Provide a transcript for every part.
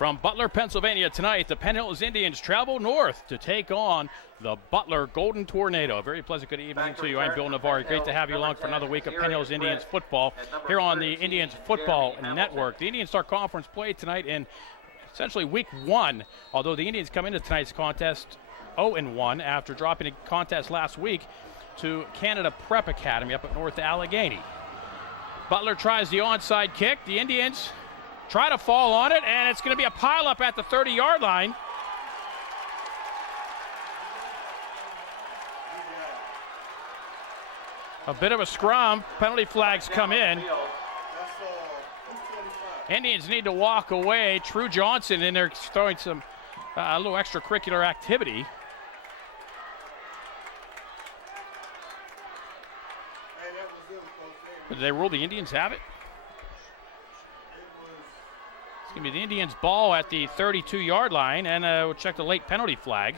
From Butler, Pennsylvania tonight, the Penn Hills Indians travel north to take on the Butler Golden Tornado. A very pleasant good evening to you. I'm Bill Navarre. Great to have you along for another week of Penn Hills Indians football here on the Indians Football Network. The Indians start conference play tonight in essentially week one, although the Indians come into tonight's contest 0-1 after dropping a contest last week to Canada Prep Academy up at North Allegheny. Butler tries the onside kick. The Indians try to fall on it, and it's going to be a pileup at the 30-yard line. A bit of a scrum. Penalty flags come in. Indians need to walk away. True Johnson in there throwing some a little extracurricular activity. Did they rule the Indians have it? It's going to be the Indians' ball at the 32-yard line, and we'll check the late penalty flag.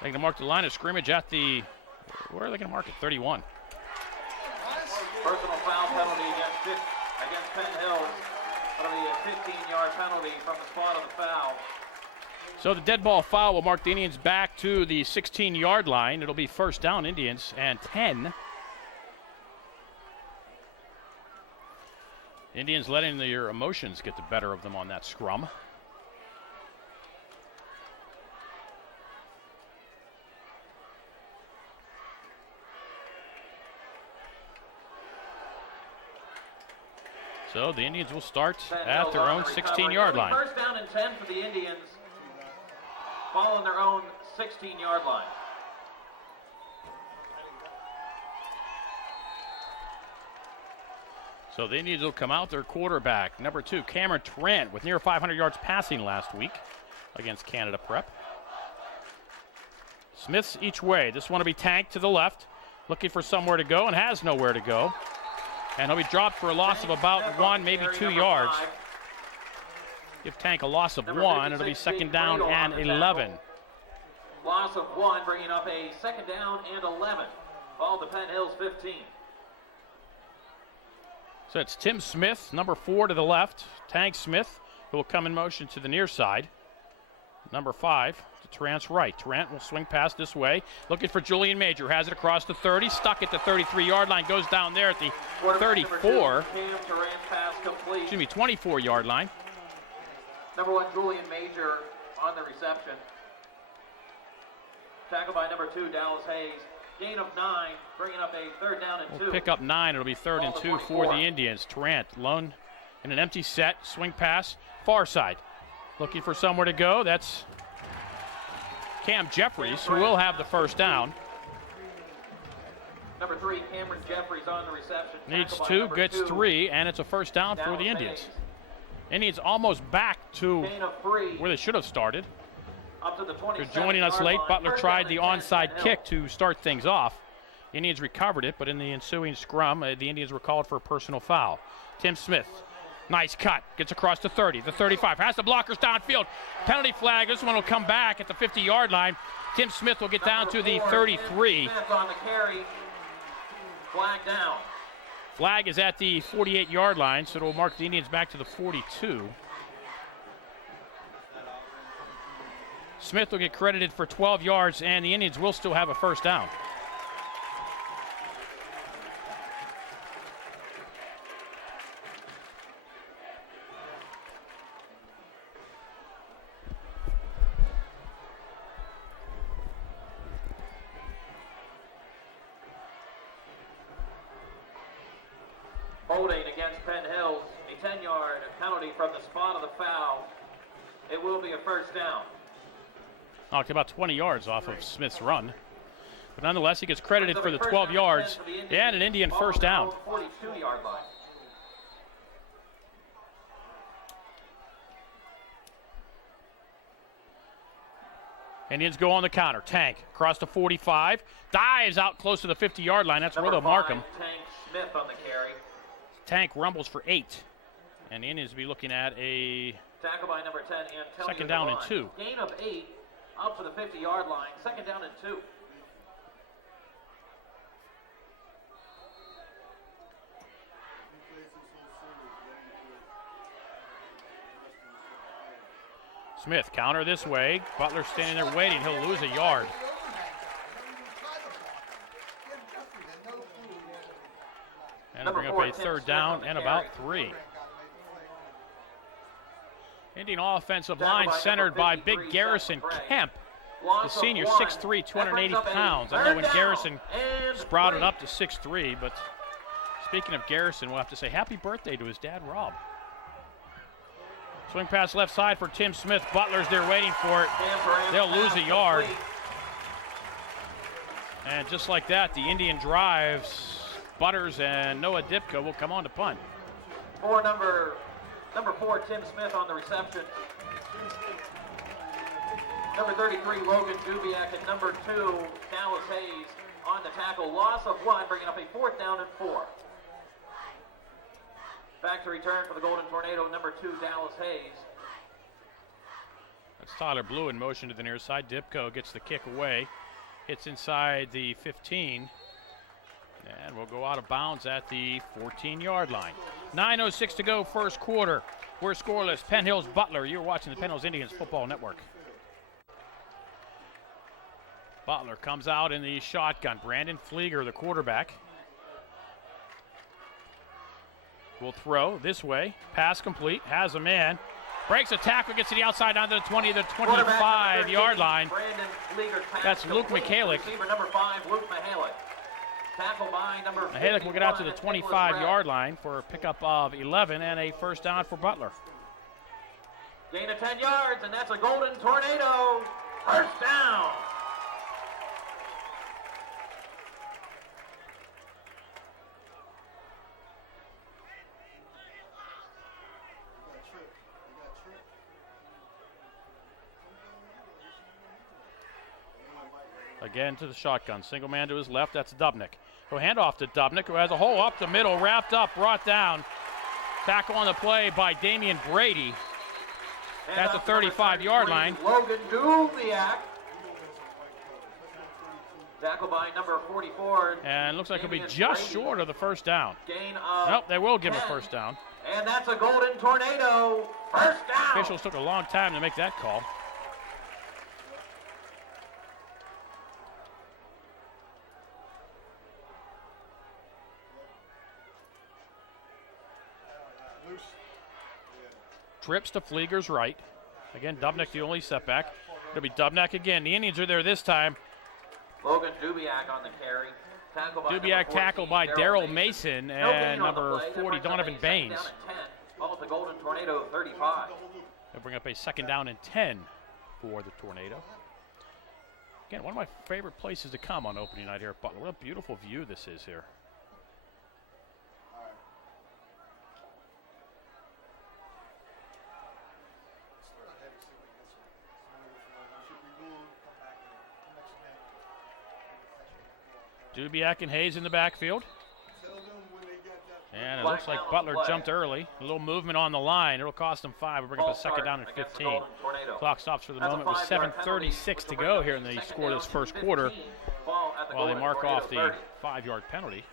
They're going to mark the line of scrimmage at the, where are they going to mark it? 31. Personal foul penalty against Penn Hills. That'll be a 15-yard penalty from the spot of the foul. So the dead ball foul will mark the Indians back to the 16-yard line. It'll be first down Indians and 10. Indians letting their emotions get the better of them on that scrum. So the Indians will start at their own 16-yard line. First down and 10 for the Indians. Following their own 16-yard line. So the Indians will come out their quarterback, number 2, Cameron Trent, with near 500 yards passing last week against Canada Prep. Smith's each way. This one will be tanked to the left, looking for somewhere to go and has nowhere to go. And he'll be dropped for a loss of about 1, maybe 2 yards. Give Tank a loss of 1. It'll be second down and 11. Loss of 1, bringing up a second down and 11. Ball to Penn Hills 15. So it's Tim Smith, number 4 to the left. Tank Smith, who will come in motion to the near side. Number 5 to Trent's right. Trent will swing past this way. Looking for Julian Major. Has it across the 30. Stuck at the 33-yard line. Goes down there at the 34. Excuse me, 24-yard line. Number 1, Julian Major on the reception. Tackled by number 2, Dallas Hayes. Gain of 9, bringing up a third down and 2. We'll pick up 9. It'll be third and 2 for the Indians. Trent, lone in an empty set. Swing pass, far side. Looking for somewhere to go. That's Cam Jeffries, who will have the first down. Number 3, Cameron Jeffries on the reception. Needs 2, gets 3, and it's a first down for the Indians. Indians almost back to where they should have started. Up to the They're joining us late. Butler tried the onside kick to start things off. The Indians recovered it, but in the ensuing scrum, the Indians were called for a personal foul. Tim Smith, nice cut, gets across the 30, the 35, has the blockers downfield. Penalty flag, this one will come back at the 50-yard line. Tim Smith will get down to the 33. Smith on the carry. Flag down. Flag is at the 48-yard line, so it will mark the Indians back to the 42. Smith will get credited for 12 yards, and the Indians will still have a first down. Holding against Penn Hills, a 10-yard penalty from the spot of the foul. It will be a first down. Knocked about 20 yards off of Smith's run. But nonetheless, he gets credited for the 12 yards and an Indian first down. 42-yard line. Indians go on the counter. Tank across the 45. Dives out close to the 50-yard line. That's where they'll mark him. Tank Smith on the carry. Tank rumbles for 8. And the Indians will be looking at a tackle by number 10, Antonio second down and 2. Gain of 8 up to the 50-yard line. Second down and 2. Smith, counter this way. Butler standing there waiting. He'll lose a yard. And it'll bring up a third down and about 3. Indian offensive line centered by big Garrison Kemp. The senior, 6'3", 280 pounds. I know when Garrison sprouted up to 6'3", but speaking of Garrison, we'll have to say happy birthday to his dad, Rob. Swing pass left side for Tim Smith. Butler's there waiting for it. They'll lose a yard. And just like that, the Indian drives. Butters and Noah Dipko will come on to punt. Number 4, Tim Smith on the reception. Number 33, Logan Dubiak, and number 2, Dallas Hayes on the tackle. Loss of 1, bringing up a 4th down and 4. Back to return for the Golden Tornado, number 2, Dallas Hayes. That's Tyler Blue in motion to the near side. Dipko gets the kick away. Hits inside the 15. And we'll go out of bounds at the 14-yard line. 9:06 to go, first quarter. We're scoreless. Penn Hills Butler. You're watching the Penn Hills Indians Football Network. Butler comes out in the shotgun. Brandon Flieger, the quarterback, will throw this way. Pass complete. Has a man. Breaks a tackle. Gets to the outside down to the 20, the 25-yard line. That's Luke Michalik. Receiver number 5, Luke Michalik. Tackle by number 51. Michalik will get out to the 25-yard line for a pickup of 11 and a first down for Butler. Gain of 10 yards, and that's a Golden Tornado. First down. Again to the shotgun. Single man to his left. That's Dubnik. He'll hand off to Dubnik, who has a hole up the middle, wrapped up, brought down. Tackle on the play by Damian Brady at the 35-yard line. Logan Dubiak. Tackle by number 44. And looks like he'll be just short of the first down. Gain of Nope, they will give him 10. a first down. And that's a Golden Tornado. First down. Officials took a long time to make that call. Trips to Flieger's right. Again, Dubnik the only setback. It'll be Dubnik again. The Indians are there this time. Logan Dubiak on the carry. Dubiak tackled by Daryl Mason and number 40, Donovan Baines. Ball at the Golden Tornado, 35. They'll bring up a second down and 10 for the Tornado. Again, one of my favorite places to come on opening night here at Butler. What a beautiful view this is here. Dubiak and Hayes in the backfield. And it looks like Butler jumped early. A little movement on the line. It'll cost them 5. We'll bring up a second down and 15. Clock stops for the moment with 7:36 to go here in the scoreless first quarter while they mark off the 5-yard penalty.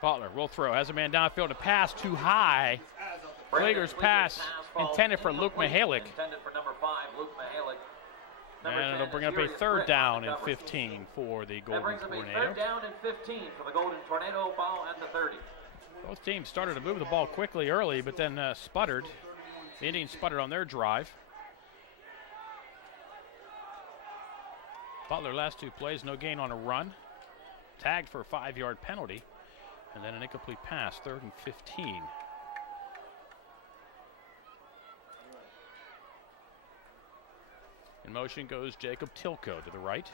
Butler will throw. Has a man downfield. A pass too high. Flieger's pass intended for Luke Michalik. And it'll bring up a third down and 15 for the Golden Tornado. Third down and 15 for the Golden Tornado. Ball at the 30. Both teams started to move the ball quickly early, but then sputtered. The Indians sputtered on their drive. Butler last 2 plays, no gain on a run. Tagged for a 5-yard penalty. And then an incomplete pass, 3rd and 15. In motion goes Jacob Tilko to the right.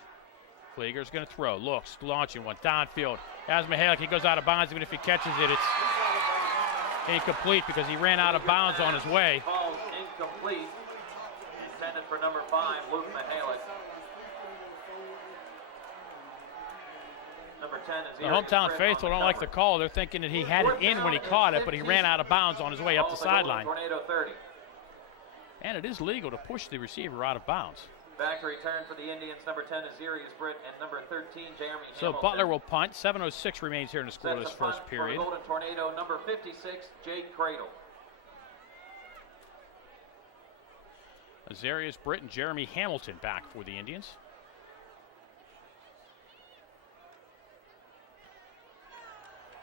Flieger's going to throw. Looks, launching one downfield. As Michalik, he goes out of bounds. Even if he catches it, it's incomplete because he ran out of bounds on his way. Ball incomplete. Intended for number 5, Luke Michalik. Number 10 is The hometown faithful don't like the call. They're thinking that he had it in when he caught it, but he ran out of bounds on his way up the sideline. Tornado 30. And it is legal to push the receiver out of bounds. Back to return for the Indians. Number 10 is Sirius Britt, and number 13, Jeremy So Hamilton. Butler will punt. 7:06 remains here in the scoreless first period. For Golden Tornado, number 56, Jake Cradle. Azarius Britt and Jeremy Hamilton back for the Indians.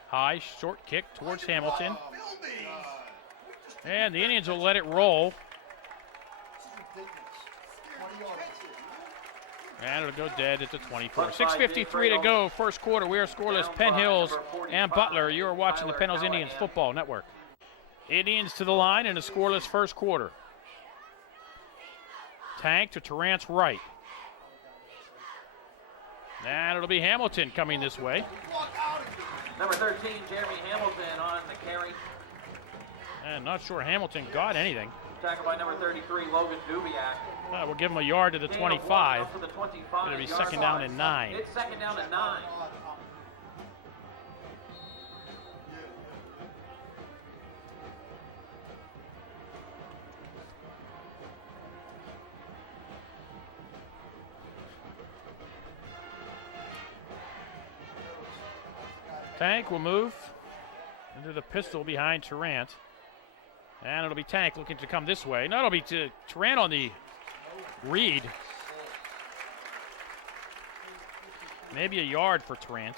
High, short kick towards Hamilton. And the Indians will let it roll. And it'll go dead at the 24. 6:53 to go, first quarter. We are scoreless. Penn Hills and Butler. You are watching the Penn Hills Indians Football Network. Indians to the line in a scoreless first quarter. Tank to Tarrant's right. And it'll be Hamilton coming this way. Number 13, Jeremy Hamilton on the carry. And not sure Hamilton got anything. Tackled by number 33, Logan Dubiak. We'll give him a yard to the 25. To the 25. It'll be second down and 9. It's second down and 9. Tank will move into the pistol behind Tarrant. And it'll be Tank looking to come this way. No, it'll be to Tarrant on the read. Maybe a yard for Tarrant.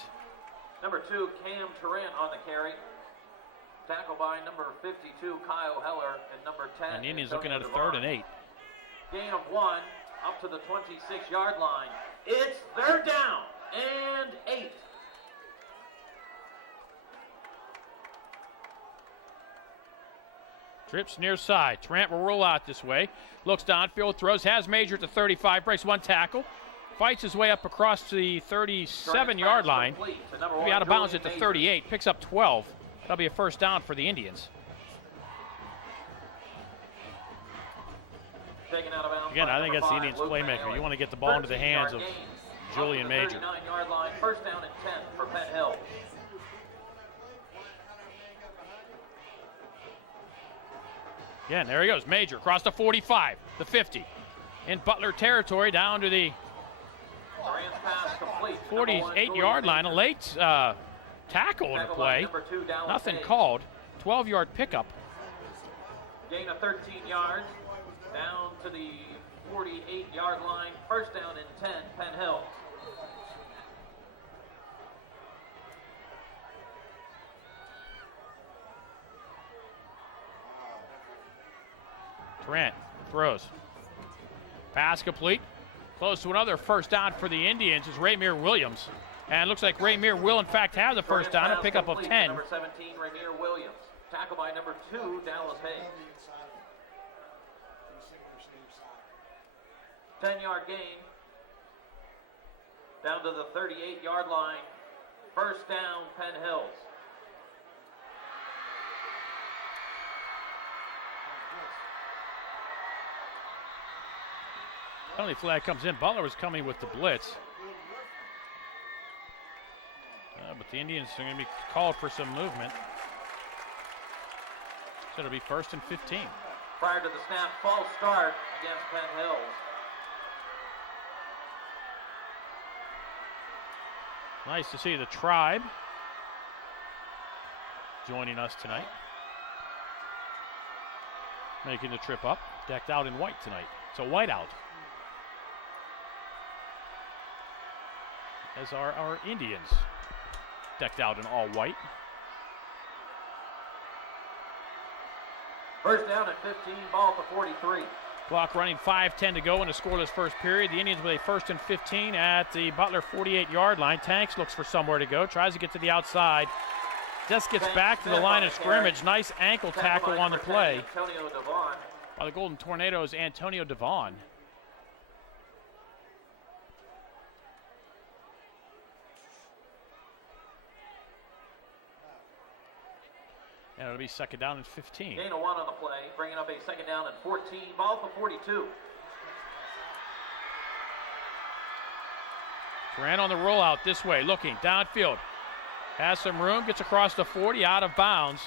Number 2, Cam Tarrant on the carry. Tackle by number 52, Kyle Heller, and number 10. And the Indians looking at a 3rd and 8. Gain of 1 up to the 26-yard line. It's 3rd down and 8. Trips near side. Tarrant will roll out this way. Looks downfield, throws, has Major at the 35, breaks one tackle. Fights his way up across the 37-yard line. He'll be out of bounds at the 38, picks up 12. That'll be a first down for the Indians. Again, I think that's the Indians' playmaker. You want to get the ball into the hands of Julian Major. 39-yard line, first down and 10 for Penn Hills. Again, there he goes. Major across the 45, the 50. In Butler territory down to the 48-yard line. A late tackle in the play. Nothing called. 12-yard pickup. Gain of 13 yards. Down to the 48-yard line. First down and 10, Penn Hills. Tarrant throws. Pass complete. Close to another first down for the Indians is Raymere Williams. And it looks like Raymere will, in fact, have the first down, a pickup of 10. Number 17, Raymere Williams. Tackle by number 2, Dallas Hayes. 10-yard gain. Down to the 38-yard line. First down, Penn Hills. Penalty flag comes in. Butler was coming with the blitz. But the Indians are going to be called for some movement. So it'll be first and 15. Prior to the snap, false start against Penn Hills. Nice to see the Tribe joining us tonight. Making the trip up. Decked out in white tonight. It's a whiteout. As are our Indians, decked out in all white. First down at 15, ball at the 43. Clock running, 5:10 to go in a scoreless first period. The Indians with a first and 15 at the Butler 48-yard line. Tanks looks for somewhere to go, tries to get to the outside. Just gets back to the line of scrimmage. Nice ankle tackle on the play by the Golden Tornado's Antonio Devon. And it'll be second down and 15. Gain of 1 on the play, bringing up a second down and 14. Ball for 42. Ran on the rollout this way, looking downfield. Has some room, gets across the 40, out of bounds.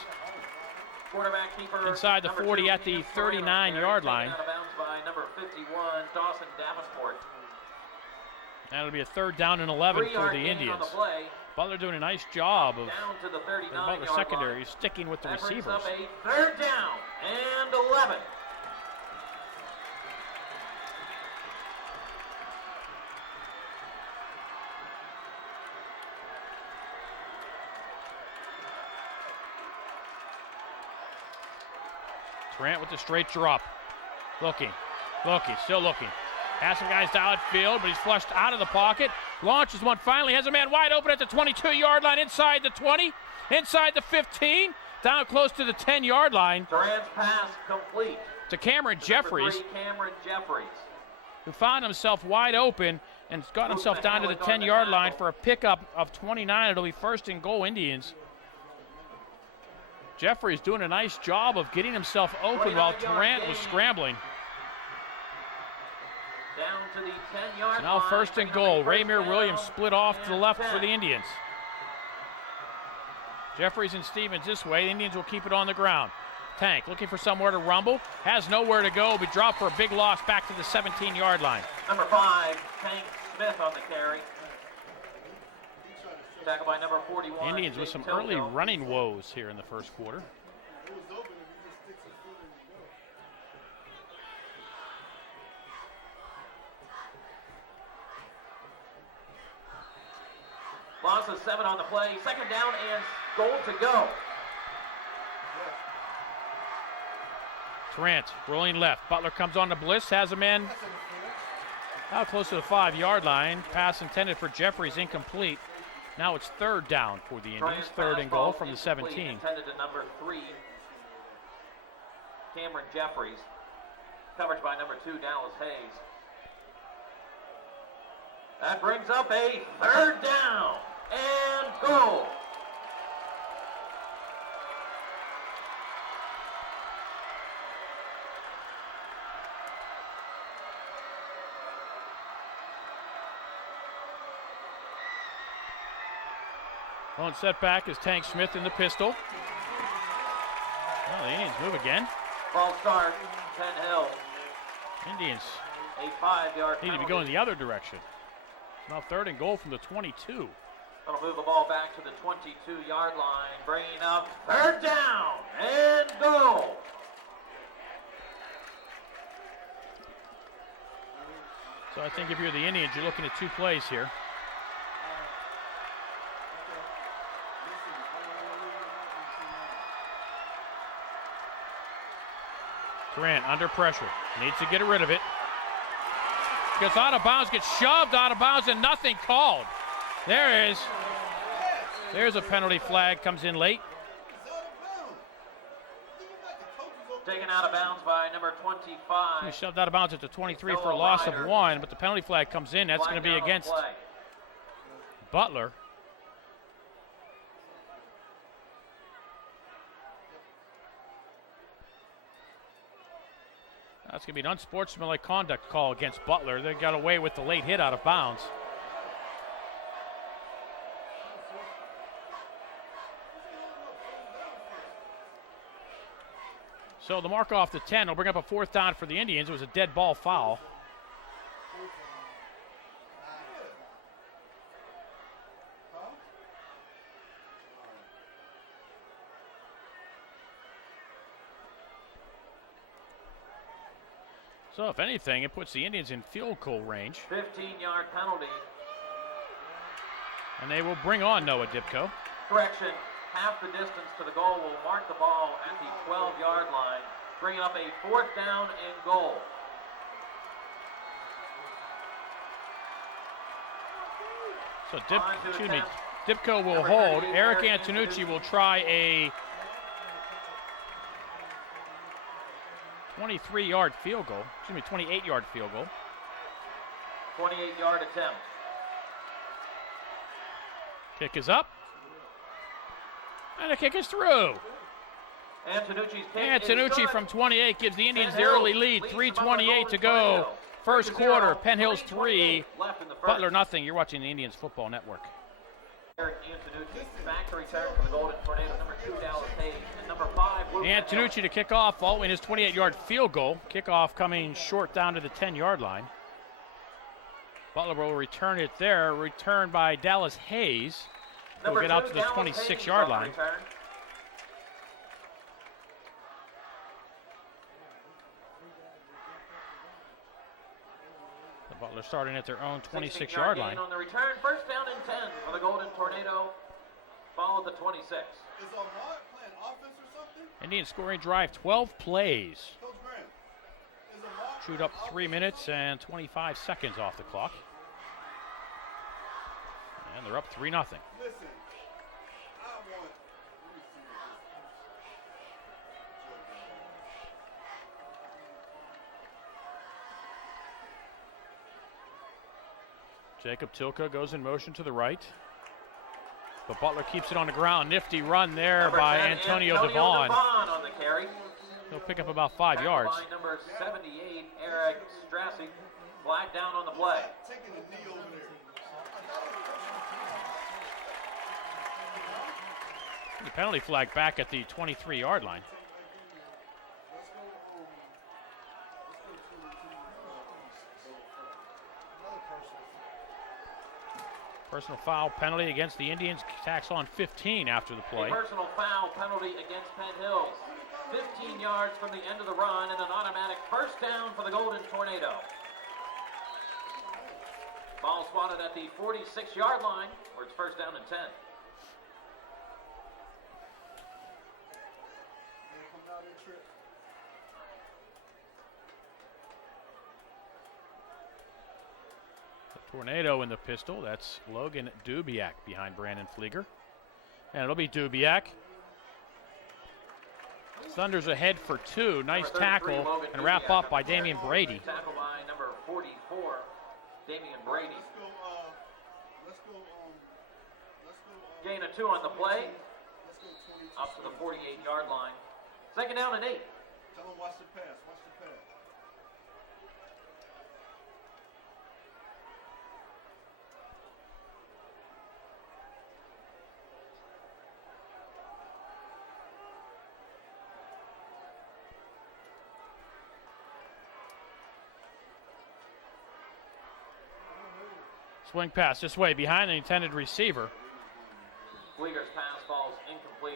Inside the 40 at the 39-yard line. Out of bounds by number 51, Dawson Davenport. That'll be a 3rd down and 11 for the Indians. Butler doing a nice job of the Butler secondary sticking with the receivers. Brings up a 3rd down and 11. Grant with the straight drop. Looking, still looking. Has some guys downfield, but he's flushed out of the pocket. Launches one, finally has a man wide open at the 22-yard line, inside the 20, inside the 15, down close to the 10-yard line. Durant's pass complete to Cameron Jeffries, who found himself wide open and got himself down to the 10-yard line for a pickup of 29. It'll be 1st and goal, Indians. Jeffries doing a nice job of getting himself open while Durant was scrambling. Down to the 10-yard so now 1st and goal. Raymere Williams split off to the left for the Indians. Jeffries and Stevens this way. The Indians will keep it on the ground. Tank looking for somewhere to rumble. Has nowhere to go. Be dropped for a big loss back to the 17-yard line. Number 5, Tank Smith on the carry. Tackled by number 41. Indians with some early running woes here in the 1st quarter. Loss of 7 on the play. 2nd down and goal to go. Trent rolling left. Butler comes on to blitz. Has a man out close to the 5-yard line. Pass intended for Jeffries, incomplete. Now it's 3rd down for the Indians. 3rd and goal from the 17. Intended to number 3, Cameron Jeffries. Coverage by number 2, Dallas Hayes. That brings up a 3rd down and goal. On setback is Tank Smith in the pistol. Well, the Indians move again. Ball start, Penn Hills. Indians a 5-yard need to be going the other direction. Now 3rd and goal from the 22. Gonna move the ball back to the 22-yard line, bringing up 3rd down and goal. So I think if you're the Indians, you're looking at 2 plays here. Durant under pressure, needs to get rid of it. Gets out of bounds, gets shoved out of bounds, and nothing called. There is. There's a penalty flag, comes in late. Taken out of bounds by number 25. He shoved out of bounds at the 23 for a loss of 1, but the penalty flag comes in. That's going to be against Butler. That's going to be an unsportsmanlike conduct call against Butler. They got away with the late hit out of bounds. So the mark off the 10 will bring up a 4th down for the Indians. It was a dead ball foul. So if anything, it puts the Indians in field goal range. 15-yard penalty. And they will bring on Noah Dipko. Correction, half the distance to the goal will mark the ball at the 12-yard line, bringing up a 4th down and goal. So Dipko will hold. Eric Antonucci will try a 23-yard field goal. 28-yard field goal. 28-yard attempt. Kick is up. And the kick is through. Antonucci from 28 gives the Indians the early lead. 3:28 to go First quarter, Penn Hills 3, Butler nothing. You're watching the Indians Football Network. Back to return for the Golden Tornado, number 2, Dallas Hayes, and number 5, Antonucci to kick off, following his 28-yard field goal. Kickoff coming short down to the 10-yard line. Butler will return it there. Returned by Dallas Hayes. He'll get out to the 26-yard line. The Butler starting at their own 26-yard line. On the return, first down and 10 for the Golden Tornado. Followed the 26. Is Ahmad playing offense or something? Indian scoring drive, 12 plays. Coach Graham, is Ahmad Chewed up 3 minutes and 25 seconds off the clock. And they're up 3-0. Listen, I want. Let me see Jacob Tilka goes in motion to the right. But Butler keeps it on the ground. Nifty run there Number by 10, Antonio Devon. on the carry. He'll pick up about 5 yards. By number 78, Eric Strassi. Flag down on the play. taking a knee over there. The penalty flag back at the 23-yard line. Personal foul penalty against the Indians. Tacks on 15 after the play. A personal foul penalty against Penn Hills. 15 yards from the end of the run and an automatic first down for the Golden Tornado. Ball swatted at the 46-yard line, where it's first down and 10. Tornado in the pistol. That's Logan Dubiak behind Brandon Flieger. And it'll be Dubiak. Thunder's ahead for 2. Nice tackle and wrap up by Damian Brady. Tackle by number 44, Damian Brady. Gain of 2 on the play. Up to the 48-yard line. Second down and 8. Tell him watch the pass. Watch the pass. Swing pass this way behind the intended receiver. Flieger's pass falls incomplete.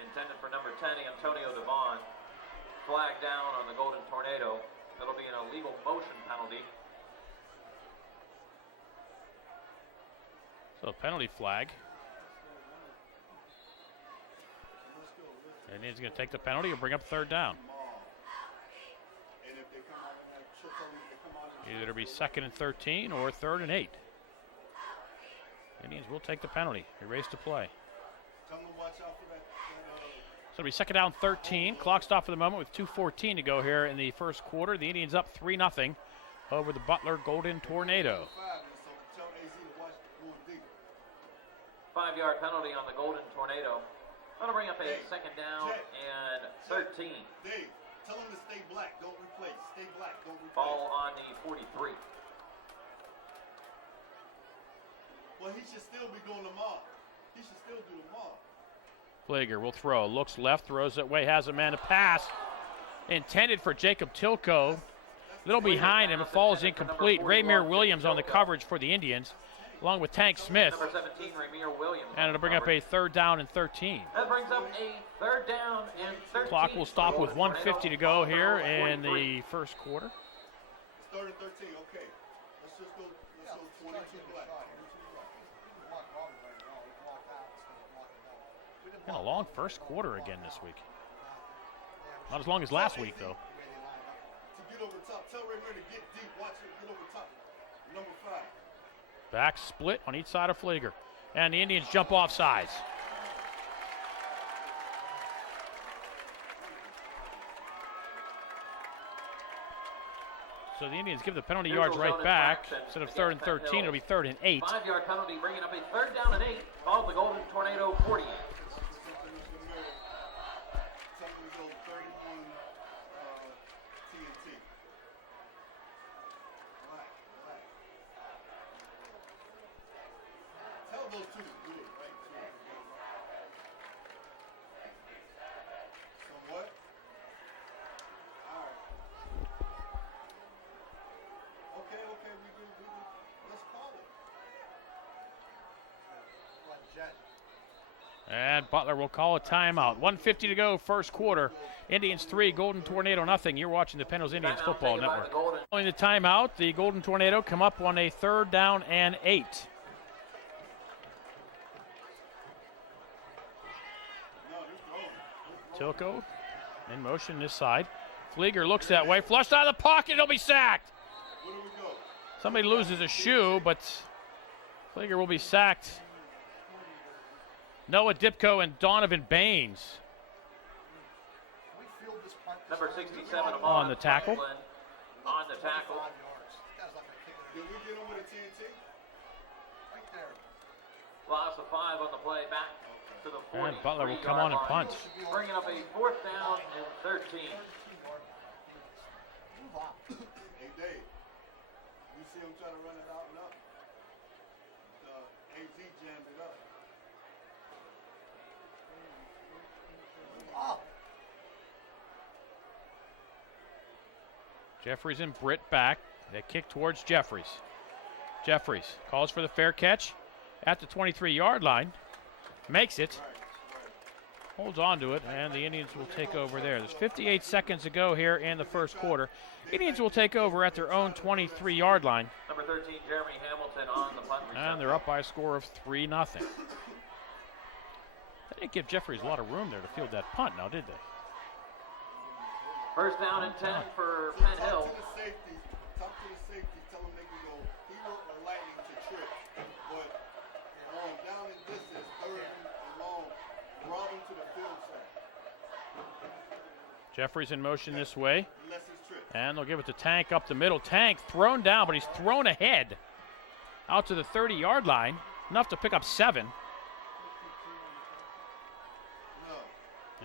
Intended for number 10, Antonio Devon. Flag down on the Golden Tornado. That'll be an illegal motion penalty. So penalty flag. And he's going to take the penalty and bring up third down. Either it'll be 2nd and 13 or 3rd and 8. Indians will take the penalty. Erase the play. Tell him to watch out for that. So it'll be 2nd down 13. Clock stop for the moment with 2:14 to go here in the first quarter. The Indians up 3-0 over the Butler Golden Tornado. 5-yard penalty on the Golden Tornado. That'll bring up a second down and 13. Dave, tell him to stay black, don't replace. Stay black, don't replace. Ball on the 43. Well, he should still be doing them all. He should still do them all. Flieger will throw. Looks left, throws that way, has a man to pass. Intended for Jacob Tilko. Little behind him, it falls incomplete. Raymere Williams on the coverage for the Indians, along with Tank Smith. Number 17, Raymere Williams. And it'll bring up a 3rd down and 13. That brings up a 3rd down and 13. Clock will stop with 1:50 to go here in the first quarter. It's 3rd and 13, okay. Let's just go 22 black. Been a long first quarter again this week. Not as long as last week, though. To get over top, tell Raymere to get deep, watch it, get over top. Number 5. Back split on each side of Flieger. And the Indians jump off sides. So the Indians give the penalty yards right back. Instead of 3rd and 13, it'll be 3rd and 8. 5-yard penalty, bringing up a 3rd down and 8. Ball the Golden Tornado 48. And Butler will call a timeout. 1:50 to go, first quarter. Indians 3, Golden Tornado nothing. You're watching the Penn Hills Indians Football Network. Following the timeout, the Golden Tornado come up on a 3rd down and 8. Tilko in motion this side. Flieger looks that way. Flushed out of the pocket. He'll be sacked. Somebody loses a shoe, but Flieger will be sacked. Noah Dipko and Donovan Baines Number 67 on the tackle. On the tackle. Did we get him with a TNT? Right there. Loss of 5 on the play, back to the 40. And Butler will come on and punt. Bringing up a 4th down and 13. Hey, Dave. You see him trying to run it out and up? AZ jammed it up. Jeffries and Britt back. They kick towards Jeffries. Jeffries calls for the fair catch at the 23-yard line. Makes it. Holds on to it, and the Indians will take over there. There's 58 seconds to go here in the first quarter. Indians will take over at their own 23-yard line. Number 13, Jeremy Hamilton on the punt return. And they're up by a score of 3-0. They didn't give Jeffries a lot of room there to field that punt now, did they? First down and 10 for Penn Hills. Talk to the safety, tell them they can go hero or lightning to trip. But down in distance, 3rd and long, rob him to the field side. Jeffries in motion this way. Unless it's trip. And they'll give it to Tank up the middle. Tank thrown down, but he's thrown ahead out to the 30-yard line. Enough to pick up 7.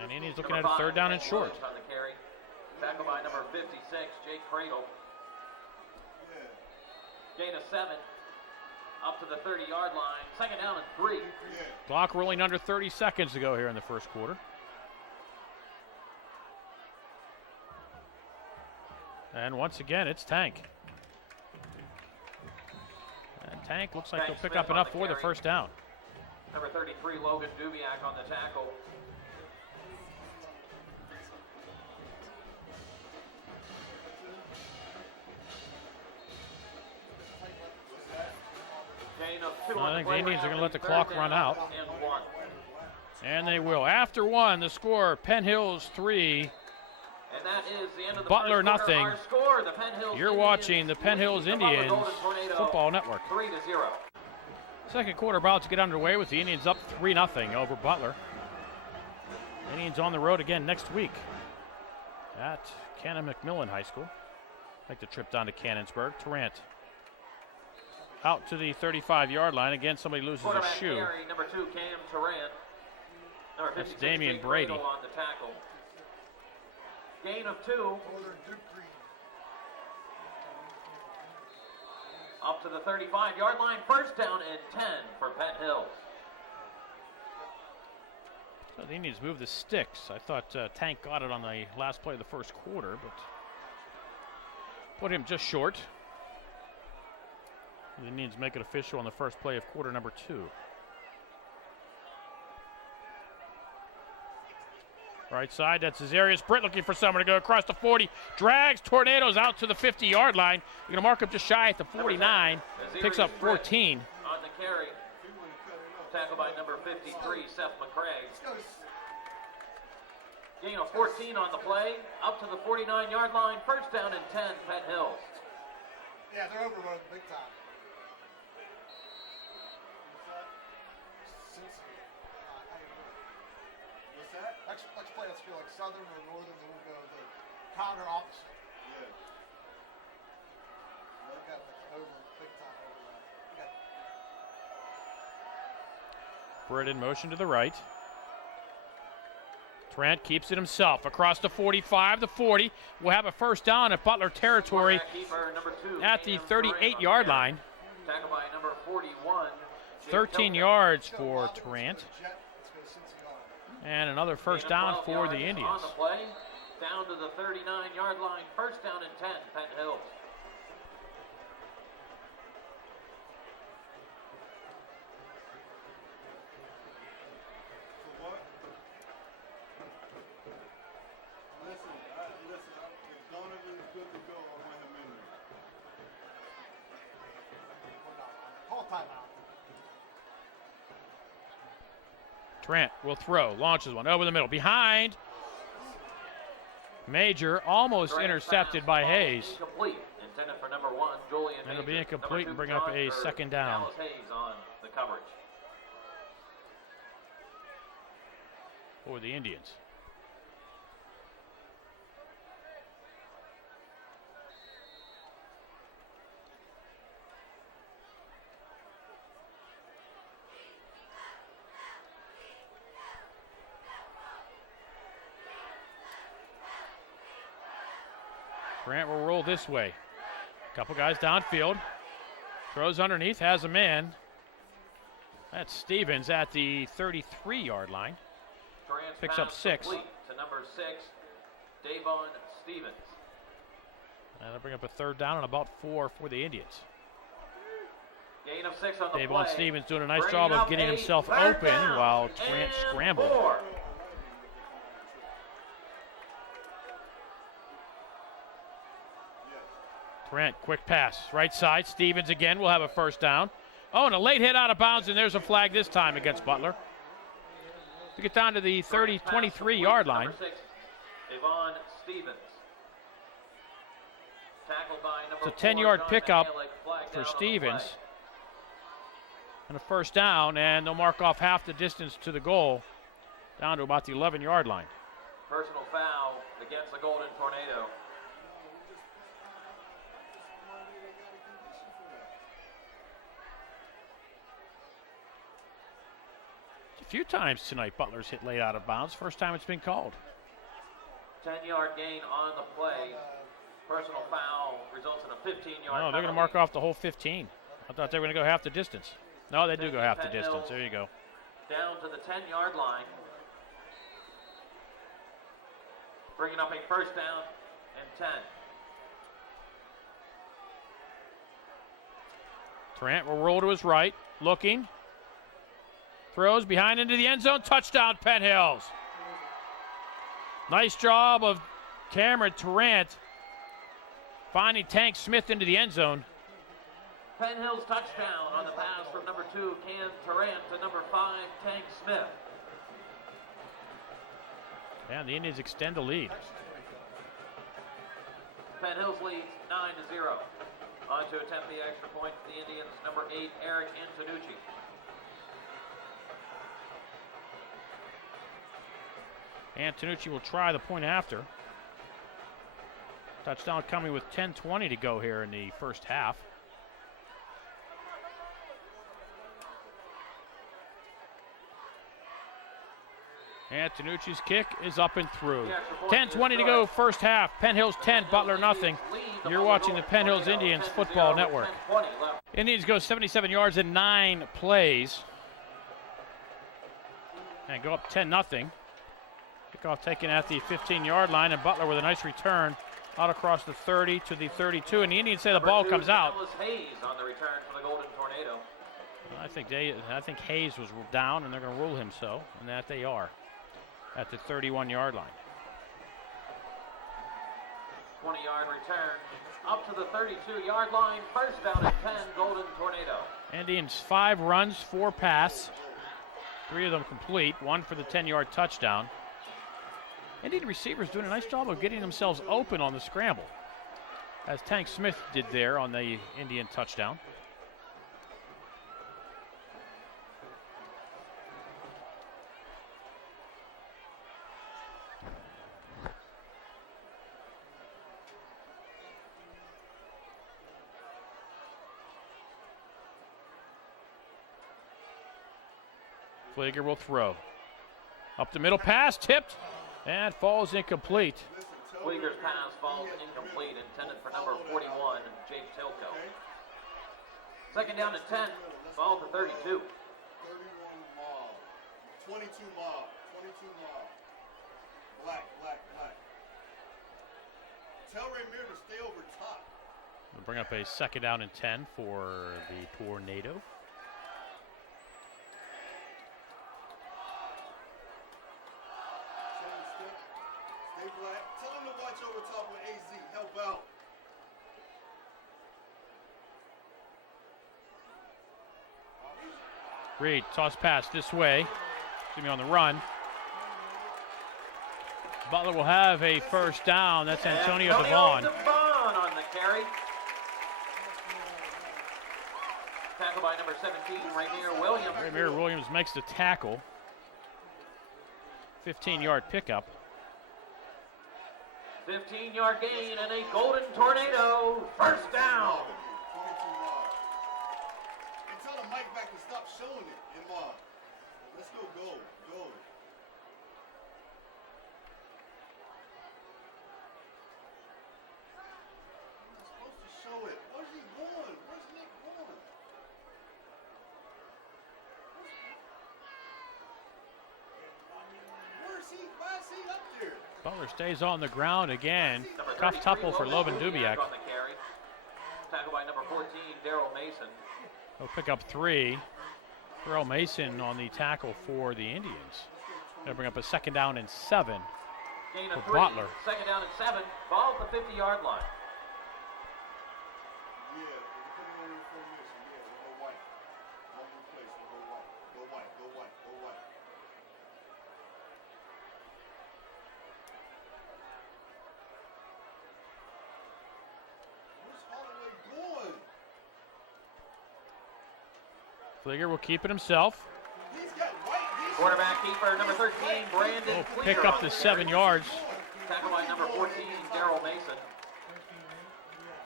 And Indians looking at a 3rd down and short. On the carry. Tackled by number 56, Jake Cradle. Gain of 7. Up to the 30-yard line. 2nd down and 3. Clock rolling under 30 seconds to go here in the first quarter. And once again, it's Tank. And Tank looks like he'll pick up enough for the first down. Number 33, Logan Dubiak on the tackle. I think the Indians are going to let the clock run out. And they will. After 1, the score, Penn Hills 3, and that is the end of the Butler first quarter. nothing. Our score, the Penn Hills You're Indians watching the Penn Hills Indians Football Network. 3-0. Second quarter about to get underway with the Indians up 3-0 over Butler. Indians on the road again next week at Cannon McMillan High School. Like the trip down to Cannonsburg. Tarrant out to the 35-yard line. Again, somebody loses a shoe. Carry, number 2, Cam Tarrant. Number 56, That's Damian Jake Brady. Cradle on the tackle. Gain of 2. Up to the 35-yard line. First down and 10 for Penn Hills. So the Indians move the sticks. I thought Tank got it on the last play of the first quarter, but put him just short. The Indians make it official on the first play of quarter number 2. Right side, that's Azarius Britt looking for someone to go across the 40. Drags Tornadoes out to the 50-yard line. You're going to mark up just shy at the 49. Picks up 14. On the carry. Tackled by number 53, Seth McCrae. Gain of 14 on the play. Up to the 49-yard line. First down and 10, Penn Hills. Yeah, they're overrun big time. Let's play, let's go like southern or northern, then we'll go the counter opposite. Yeah. Look at the over, big time over. Britt in motion to the right. Trent keeps it himself across the 45, the 40. We'll have a first down at Butler territory at the 38-yard line. Tackled by number 41. 13 yards for Trent. And another first down for the Indians. On the play, down to the 39-yard line. First down and 10, Penn Hills. Trent will throw, launches one over the middle, behind. Major almost intercepted by Hayes. Incomplete. Intended for number 1, Julian It'll Major. be incomplete and Number 2, bring up a second down. Dallas Hayes on the coverage. For the Indians. Grant will roll this way. Couple guys downfield. Throws underneath, has a man. That's Stevens at the 33-yard line. Picks up 6. To number 6, Davon Stevens. And they'll bring up a third down and about 4 for the Indians. Gain of 6 on the Davon play. Stevens doing a nice Bringing job of up getting a himself third open down while Trent and scrambled. 4. Trent, quick pass, right side. Stevens again will have a first down. Oh, and a late hit out of bounds, and there's a flag this time against Butler. We get down to the 23-yard line. Number 6, Davon Stevens. Tackled by number It's a 10-yard 4, pickup John Mihalik, flag for down on the Stevens. play. And a first down, and they'll mark off half the distance to the goal, down to about the 11-yard line. Personal foul against the Golden Tornado. A few times tonight, Butler's hit late out of bounds. First time it's been called. 10-yard gain on the play. Personal foul results in a 15-yard No, they're going to mark off the whole 15. I thought they were going to go half the distance. No, they do go half the distance. There you go. Down to the 10-yard line. Bringing up a first down and 10. Trent will roll to his right, looking. Throws behind into the end zone. Touchdown, Penn Hills. Nice job of Cameron Trent finding Tank Smith into the end zone. Penn Hills touchdown on the pass from number 2, Cam Tarrant, to number 5, Tank Smith. And the Indians extend the lead. Penn Hills leads 9-0. On to attempt the extra point for the Indians, number 8, Eric Antonucci. Antonucci will try the point after. Touchdown coming with 10:20 to go here in the first half. Antonucci's kick is up and through. 10:20 to go first half. Penn Hills 10, Butler nothing. You're watching the Penn Hills Indians Football Network. Indians go 77 yards in 9 plays. And go up 10-0. Kickoff taken at the 15-yard line, and Butler with a nice return out across the 30 to the 32. And the Indians say the ball comes out. Hayes on the return for the Golden Tornado. I think Hayes was down, and they're going to rule him so, and that they are at the 31-yard line. 20-yard return up to the 32-yard line. First down and 10, Golden Tornado. Indians 5 runs, 4 pass, 3 of them complete, 1 for the 10-yard touchdown. Indian receivers doing a nice job of getting themselves open on the scramble, as Tank Smith did there on the Indian touchdown. Flager will throw. Up the middle, pass tipped and falls incomplete. Fleeger's pass falls incomplete, intended for number 41, Jake Tilko. Second down and 10, ball to 32. 31 mile. 22 mile. 22 mile. Black. Tell Ramirez to stay over top. We'll bring up a second down and 10 for the Tornado. Stay black. Tell him to watch over top with AZ. Help out. Reed, toss pass this way. on the run. Butler will have a first down. That's Antonio Devon. Devon on the carry. Tackle by number 17, Rainier Williams. Rainier Williams makes the tackle. 15-yard pickup. 15-yard gain and a Golden Tornado. First down. 22 yards. And tell the mic back to stop showing it. And let's go. Go. You're supposed to show it. Where's he going? Where's Nick going? Why is he up there? Butler stays on the ground again. Tough tuple for Logan Dubiak. Tackle by number 14, Daryl Mason. He'll pick up 3. Daryl Mason on the tackle for the Indians. They'll bring up a second down and 7 Gain for of 3. Butler. Second down and 7. Ball at the 50-yard line. Yeah, depending on your formation, go white. One more place, go white. Go white. Where's Holloway going? Flieger will keep it himself. He's got white. Quarterback keeper, number 13, Brandon Will Flieger pick up on the the 7 carry. yards. Tackle by number 14, Daryl Mason.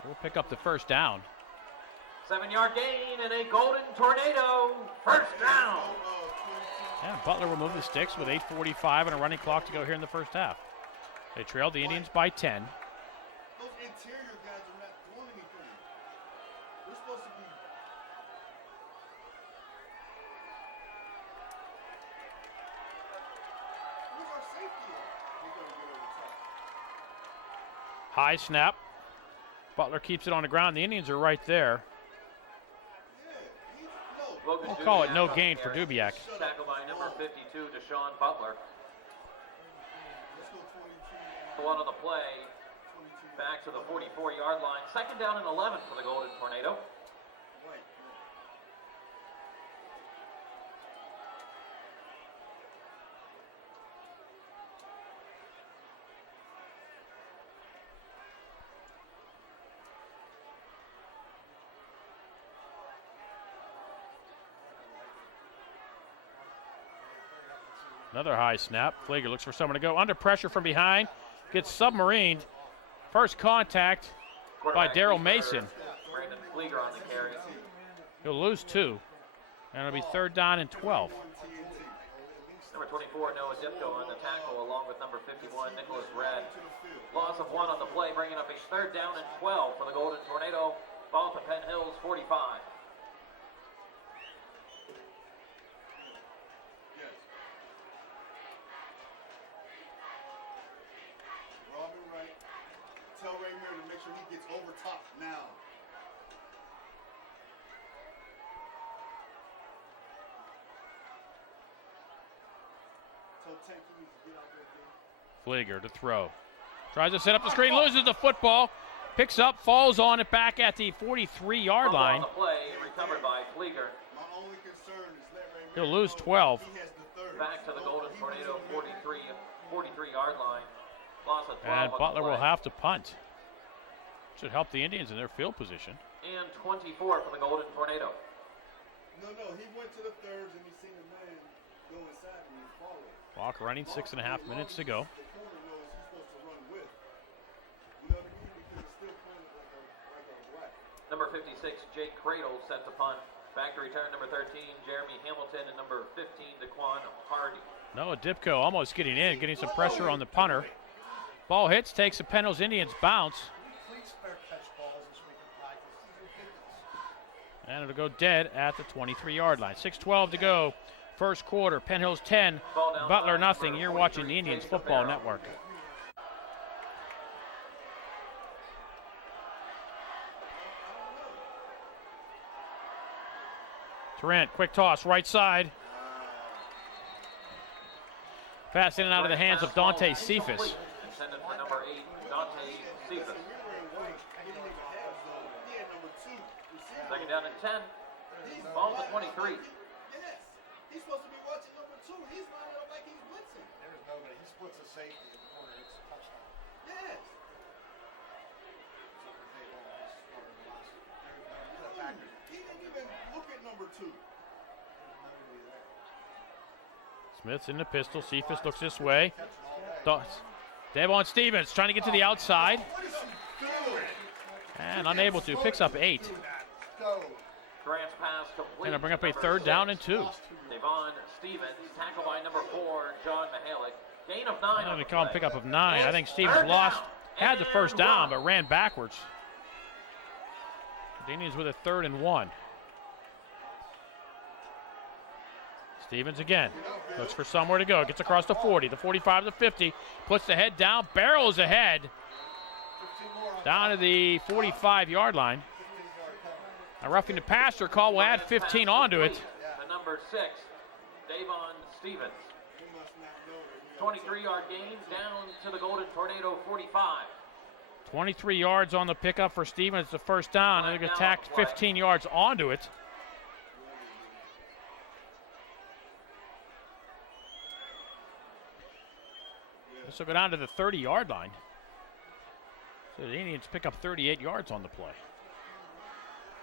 We'll pick up the first down. 7-yard gain and a Golden Tornado. First down. Yeah, Butler will move the sticks with 8:45 and a running clock to go here in the first half. They trailed the Indians by 10. Those interior guys are not doing anything. We're supposed to be. Where's our safety at? He's gonna get over top. High snap. Butler keeps it on the ground. The Indians are right there. We'll call it no gain for Dubiak. Tackle by number 52, Deshaun Butler. One on the play. Back to the 44-yard line. Second down and 11 for the Golden Tornado. Another high snap. Flieger looks for someone to go. Under pressure from behind. Gets submarined. First contact by Daryl Mason. Brandon Flieger on the carry. He'll lose 2. And it'll be third down and 12. Number 24, Noah Dipko on the tackle, along with number 51, Nicholas Red. Loss of 1 on the play, bringing up a third down and 12 for the Golden Tornado. Ball to Penn Hills, 45. Tell Rainier to make sure he gets over top now. Tell Tank he needs to get out there, Flieger to throw. Tries to set up the screen, loses the football. Picks up, falls on it back at the 43-yard line. On the play, recovered by Flieger. My only concern is let Rainier He'll lose 12. he has the third. Back to the Golden Tornado, 43-yard line. Loss of 12 And on Butler the will play. have to punt. Should help the Indians in their field position. And 24 for the Golden Tornado. No, he went to the thirds and he seen a man go inside and he followed. Clock running, 6.5 minutes to go. The corner knows he's supposed to run with. You know what I mean? Because it's still playing like a black. Number 56, Jake Cradle set to punt. Back to return, number 13, Jeremy Hamilton, and number 15, Daquan Hardy. Noah Dipko almost getting in, getting some pressure on the punter. Ball hits, takes a Penn Hills Indians bounce. And it'll go dead at the 23-yard line. 6:12 to go. First quarter, Penn Hills 10, Butler nothing. You're watching the Indians Football Network. Tarrant, quick toss, right side. Pass in and out of the hands of Dante Cephas. Intended for number 8, Dante Cephas. Second down and 10. Ball to 23. Yes. He's supposed to be watching number 2. He's not safety in the corner, it's a touchdown. Yes. He didn't even look at number 2. Smith's in the pistol. Cephas looks this way. Davon Stevens trying to get to the outside. What is he doing? And unable to. Picks up 8. Grant's pass complete. Going to bring up a 3rd down and 2. Devon Stevens, tackled by number 4, John Mihalik. Gain of 9. I'm going to call him pickup of 9. I think Stevens had the first down, but ran backwards. The Indians with a 3rd and 1. Stevens again. Looks for somewhere to go. Gets across the 40, the 45, the 50. Puts the head down. Barrels ahead. Down to the 45-yard line. A roughing the passer call will add 15 onto it. The number 6, Davon Stevens. 23-yard gain down to the Golden Tornado 45. 23 yards on the pickup for Stevens, the first down. And they attacked 15 yards onto it. This will go down to the 30-yard line. So the Indians pick up 38 yards on the play.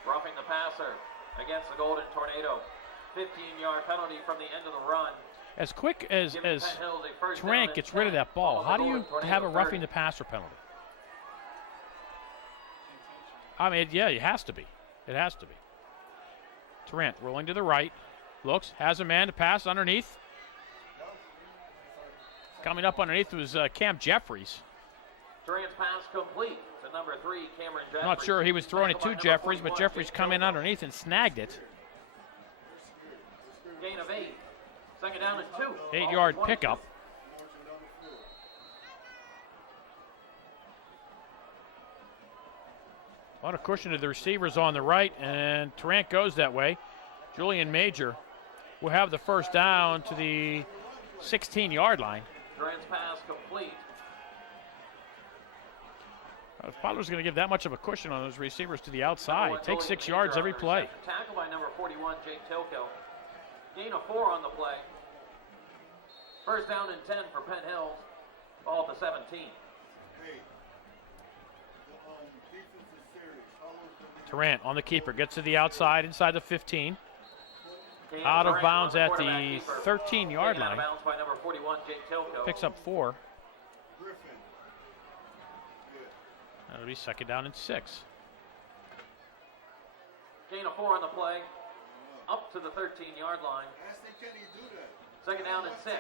Roughing the passer against the Golden Tornado. 15-yard penalty from the end of the run. As quick as Tarrant gets rid of that ball, how do you have a roughing the passer penalty? I mean, yeah, it has to be. It has to be. Tarrant rolling to the right. Looks, has a man to pass underneath. Coming up underneath was Cam Jeffries. Tarrant's pass complete to number 3, Cameron Jeffries. I'm not sure he was throwing it to Jeffries, but Jeffries come in underneath and snagged it. Gain of 8. Second down and 2. 8-yard pickup. A lot of cushion to the receivers on the right, and Tarrant goes that way. Julian Major will have the first down to the 16-yard line. Tarrant's pass complete. If Butler's going to give that much of a cushion on those receivers to the outside, take 6 yards every play. Tackled by number 41, Jake Tilko. Gain of 4 on the play. First down and 10 for Penn Hills. Ball to 17. Hey, the defense is serious. Tarrant on the keeper, gets to the outside, inside the 15. Out of bounds at the 13-yard line. Out of bounds by number 41, Jake Tilko. Picks up 4. Griffin. That'll be second down and 6. Gain of 4 on the play. Up to the 13-yard line. Can he do that? Second down and 6. Yeah,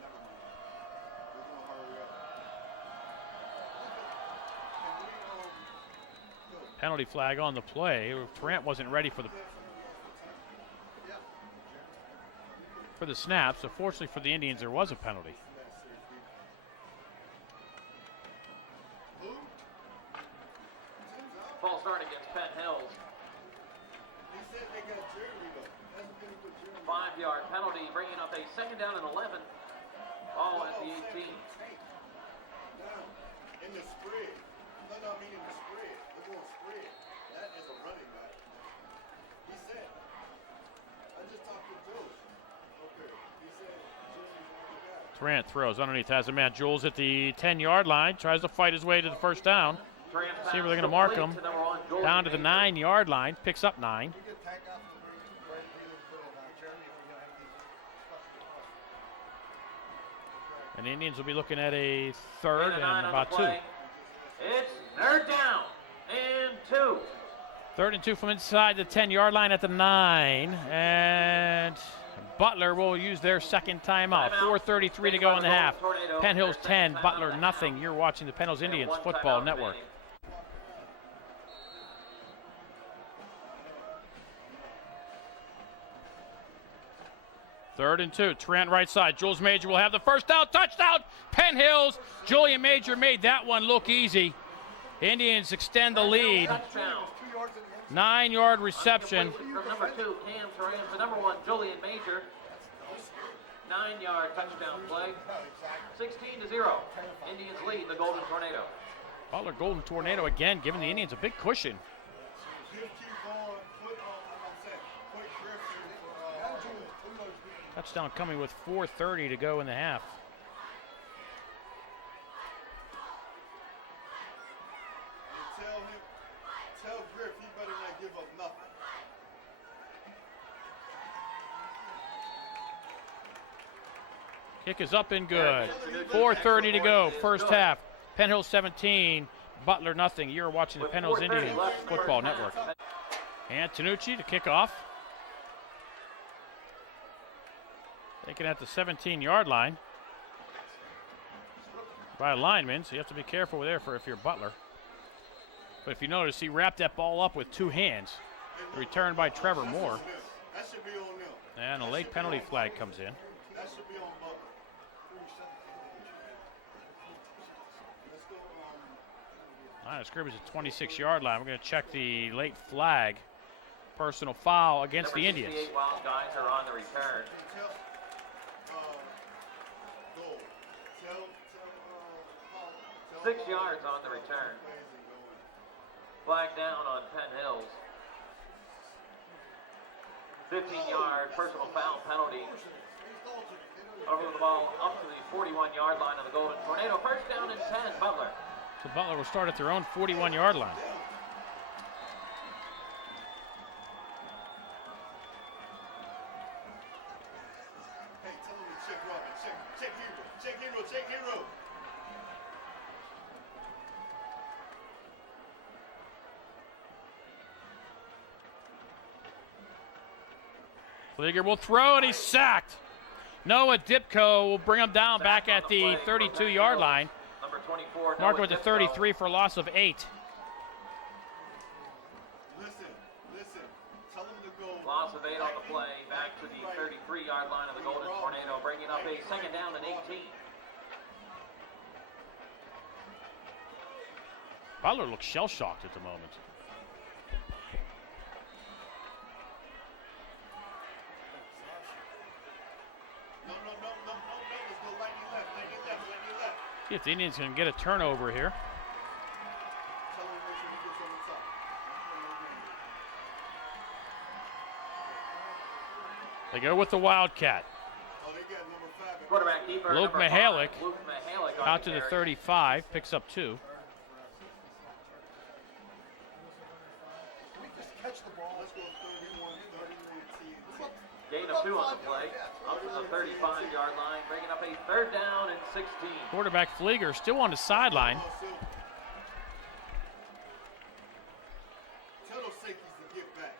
never mind. We're going to hurry up. Penalty flag on the play. Tarrant wasn't ready for the snap, so fortunately for the Indians, there was a penalty. False start against Penn Hills. He said they got Jeremy though. Hasn't been a good Jeremy. 5-yard penalty, bringing up a second down and 11. Ball at the 18. Down in the spread. No, I mean in the spread. They're going spread. That is a running back. He said. I just talked to Joe. Okay. He said Jeremy's the guy. Tarrant throws underneath, has a man. Jules at the 10-yard line, tries to fight his way to the first down. See where they're going to mark him. Down to the 9-yard line, picks up 9. And the Indians will be looking at a 3rd and about 2. It's third down and 2. 3rd and 2 from inside the 10-yard line at the 9. And Butler will use their second timeout. 4:33 to go in the half. Penn Hills 10, Butler nothing. You're watching the Penn Hills Indians Football Network. Third and 2, Tarrant right side. Jules Major will have the first down. Touchdown, Penn Hills. Julian Major made that one look easy. Indians extend the lead. 9-yard reception. From number 2, Cam Tarrant to number 1, Julian Major. 9-yard touchdown play. 16-0. Indians lead the Golden Tornado. Butler Golden Tornado again, giving the Indians a big cushion. Touchdown coming with 4:30 to go in the half. Tell Griff he better not give up nothing. Kick is up and good. 4:30 to go, first half. Penn Hills 17, Butler nothing. You're watching the Penn Hills Indians Football Network. And Tanucci to kick off. Taken at the 17-yard line by a lineman, so you have to be careful there if you're Butler. But if you notice, he wrapped that ball up with two hands. Returned by Trevor Moore. That should be on them. And a late penalty flag comes in. That should be on Butler. Line of scrimmage at 26-yard line. We're going to check the late flag. Personal foul against the Indians. 68 Wild guys are on the return. Tell 6 yards on the return. Flag down on Penn Hills. 15-yard personal foul penalty. Over the ball up to the 41-yard line of the Golden Tornado. First down and 10, Butler. So Butler will start at their own 41-yard line. Hey, tell him to check Robin. Check Hero. Check Hero. Check Hero. Flieger will throw, and he's sacked. Noah Dipko will bring him down back at the 32-yard line. Number 24, Mark him Noah at the Dipko. 33 for a loss of 8. Listen. Tell him to go. Loss of 8 on the play. Back to the 33-yard line of the Golden Tornado, bringing up a second down and 18. Butler looks shell-shocked at the moment. No. Let's go lightning left. See if the Indians can get a turnover here. Tell him to make sure he gets on the top. They go with the Wildcat. Oh, they got number 5. Quarterback keeper, Luke number 5, Mihalik Luke Mihalik on out to the carry. 35, picks up 2. Can we just catch the ball? Let's go 31, 10. Gain of 2 on the play. Up to the 35-yard line, bringing up a third down and 16. Quarterback Flieger still on the sideline. Tell those safeties to get back.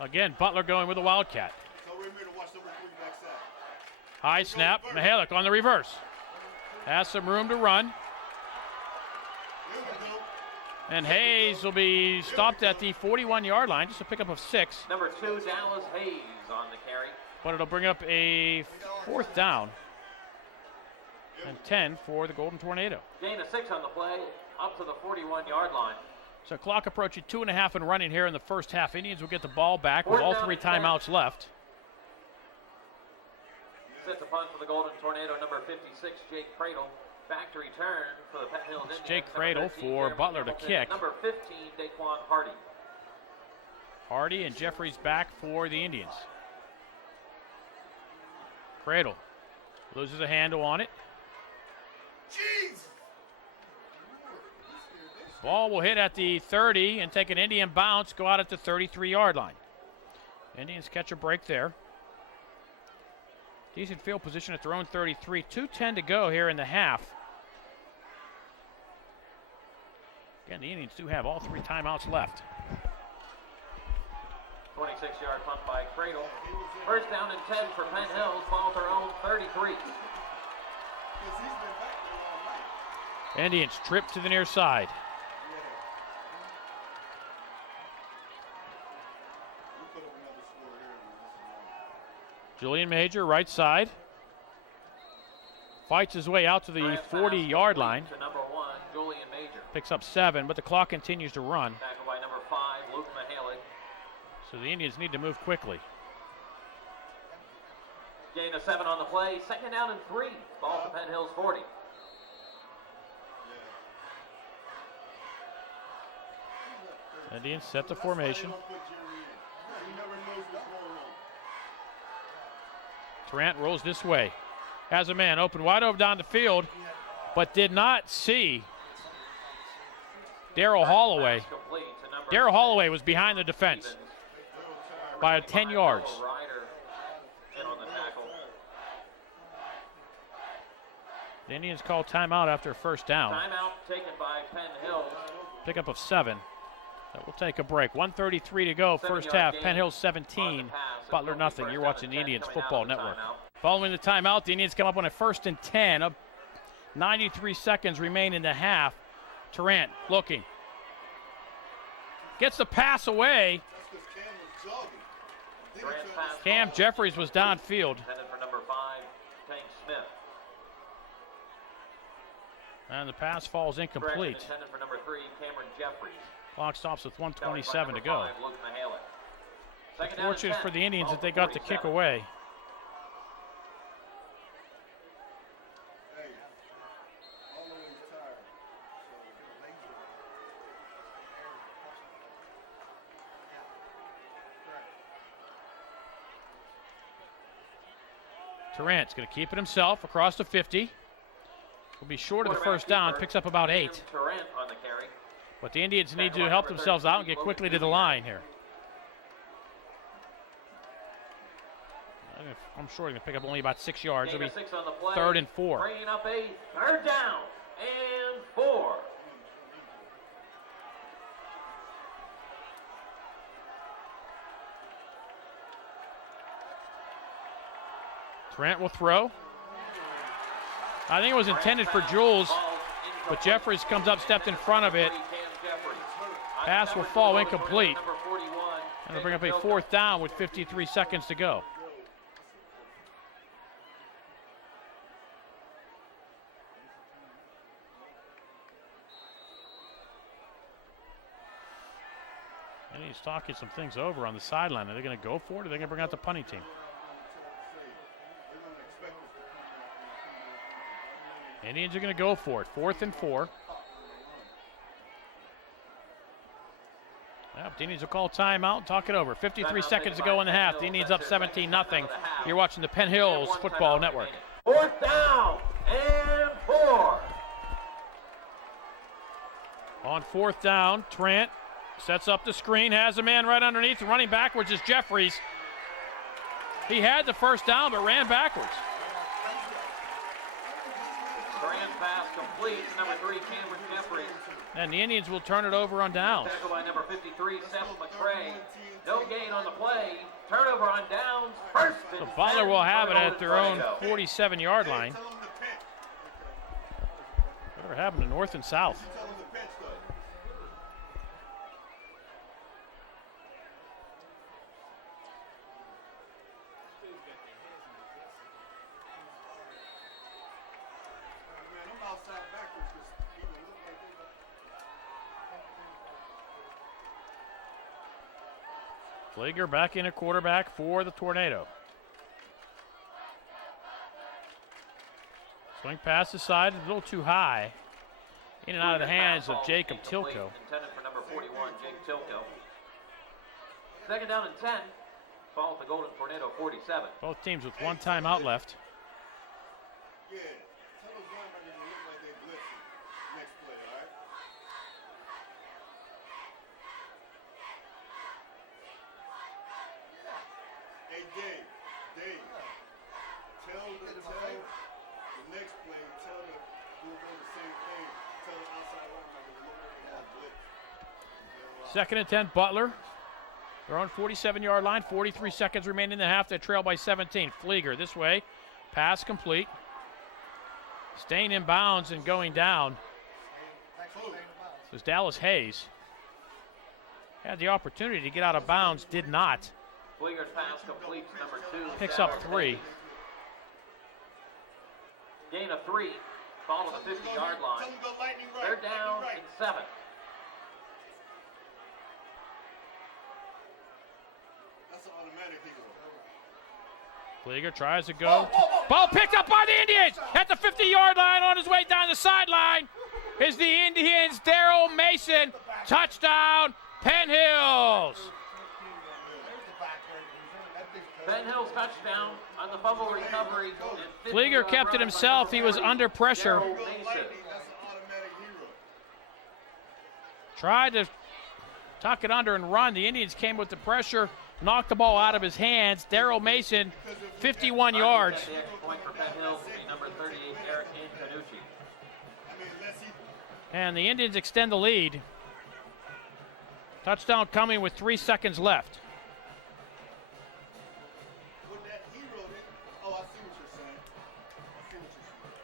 Again, Butler going with the Wildcat. Tell Raymir to watch number 3 backside. High snap, Mihalik on the reverse. Has some room to run. Here we go. And Hayes will be stopped at the 41-yard line, just a pickup of 6. Number 2, Dallas Hayes on the carry. But it'll bring up a 4th down and 10 for the Golden Tornado. Gain of 6 on the play, up to the 41-yard line. So clock approaching 2.5 and running here in the first half. Indians will get the ball back with all 3 timeouts left. Sets a punt for the Golden Tornado, number 56, Jake Cradle. Back to return for the Penn Hills Indians. Jake number Cradle 13, for Jeremy Butler to Hamilton, kick. Number 15, Daquan Hardy. Hardy and Jeffries back for the Indians. Cradle loses a handle on it. Jeez. Ball will hit at the 30 and take an Indian bounce, go out at the 33-yard line. Indians catch a break there. Decent field position at their own 33. 2:10 to go here in the half. Again, the Indians do have all 3 timeouts left. 26-yard punt by Cradle. First down and 10 for Penn Hills. Ball at their own 33. Indians trip to the near side. Julian Major, right side. Fights his way out to the 40-yard line. To number 1, Julian Major. Picks up 7, but the clock continues to run. Tackled by number 5, Luke Mihalik. So the Indians need to move quickly. Gain of 7 on the play. Second down and 3. Ball to Penn Hills 40. Indians set the formation. Tarrant rolls this way. Has a man open wide over down the field, but did not see Darryl Holloway. Darryl Holloway was behind the defense by 10 yards. The Indians call timeout after a first down. Timeout taken by Penn Hills. Pickup of 7. So we'll take a break. 1:33 to go, first half. Penn Hills 17, Butler nothing. You're watching the Indians Football Network. Following the timeout, the Indians come up on a 1st and 10. 93 seconds remain in the half. Tarrant looking. Gets the pass away. Cam Jeffries was downfield. For number 5, Tank Smith. And the pass falls incomplete. Intended for number 3, Cameron Jeffries. Clock stops with 1:27 to go. 5, Luke Mihaly. Fortunate for the Indians that they got the kick away. Tarrant's going to keep it himself across the 50. Will be short of the first down, picks up about 8. But the Indians need to help themselves out and get quickly to the line here. I'm sure they're going to pick up only about 6 yards. It'll be 3rd and 4. Bringing up a 3rd down and 4. Tarrant will throw. I think it was intended for Jules, but Jeffries comes up, stepped in front of it. Pass will fall incomplete. And they'll bring up a 4th down with 53 seconds to go. And he's talking some things over on the sideline. Are they going to go for it, or are they going to bring out the punting team? Indians are going to go for it. 4th and 4. Yep, the Indians will call timeout and talk it over. 53 seconds to go in the half. The Indians up 17-0. You're watching the Penn Hills Football Network. 4th down and 4. On 4th down, Tarrant sets up the screen, has a man right underneath, and running backwards is Jeffries. He had the first down, but ran backwards. Tarrant pass complete. Number 3, Cameron Jeffries. And the Indians will turn it over on downs. Tackle by number 53, Seth McCray. No gain on the play. Turnover on downs. First and So Butler 10 will have it for at their own Tornado. 47-yard line. Whatever happened to north and south? Fleeger back in a quarterback for the Tornado. Swing pass aside, a little too high. In and out of the hands of Jacob Tilko. Intended for number 41, Jake Tilko. 2nd down and 10. Ball at the Golden Tornado 47. Both teams with 1 timeout left. Yeah, tell those linebackers to look like they're blitzing. Next play, all right? Hey, Dave, tell the next play, tell the do the same thing. Tell the outside linebackers to look like they're blitzing. 2nd and 10, Butler. They're on 47-yard line. 43 seconds remain in the half. They trail by 17. Fleeger this way. Pass complete. Staying in bounds and going down was Dallas Hayes. Had the opportunity to get out of bounds, did not. Fleeger's pass complete to number 2. Picks up 3. Gain of 3. Ball to the 50-yard line. Tell them go lightning right. 3rd down right. and 7. That's an automatic hit. Fleeger tries to go. Ball picked up by the Indians at the 50-yard line. On his way down the sideline is the Indians' Daryl Mason. Touchdown, Penn Hills. Penn Penn Hills touchdown on the fumble recovery. Flieger kept it himself. He was under pressure. Daryl Mason. That's an automatic hero. Tried to tuck it under and run. The Indians came with the pressure, knocked the ball out of his hands. Daryl Mason, 51 yards. The extra point for Penn Hills will be number 38, Eric Canucci. I mean, unless he And the Indians extend the lead. Touchdown coming with 3 seconds left. with that hero, oh, I see what you're saying. I see what you're saying.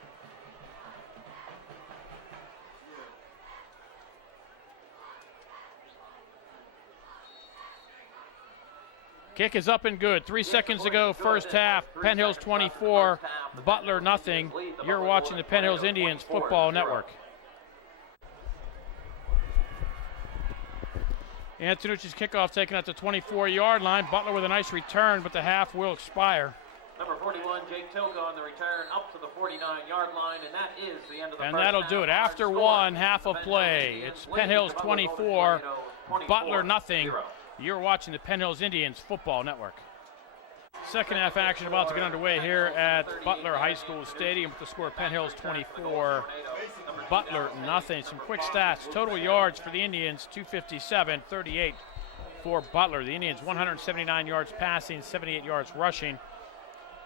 Kick is up and good. 3 seconds to go, first half. Penn Hills 24, Butler nothing. You're watching the Penn Hills Indians Football Network. Antonucci's kickoff taken at the 24-yard line. Butler with a nice return, but the half will expire. Number 41, Jake Tilka on the return up to the 49-yard line, and that is the end of the And first that'll half. do it. After one half of play, it's Penn Hills 24, Butler nothing. You're watching the Penn Hills Indians Football Network. Second half action about to get underway here at Butler High School Stadium with the score Penn Hills 24, Butler nothing. Some quick stats. Total yards for the Indians, 257, 38 for Butler. The Indians 179 yards passing, 78 yards rushing.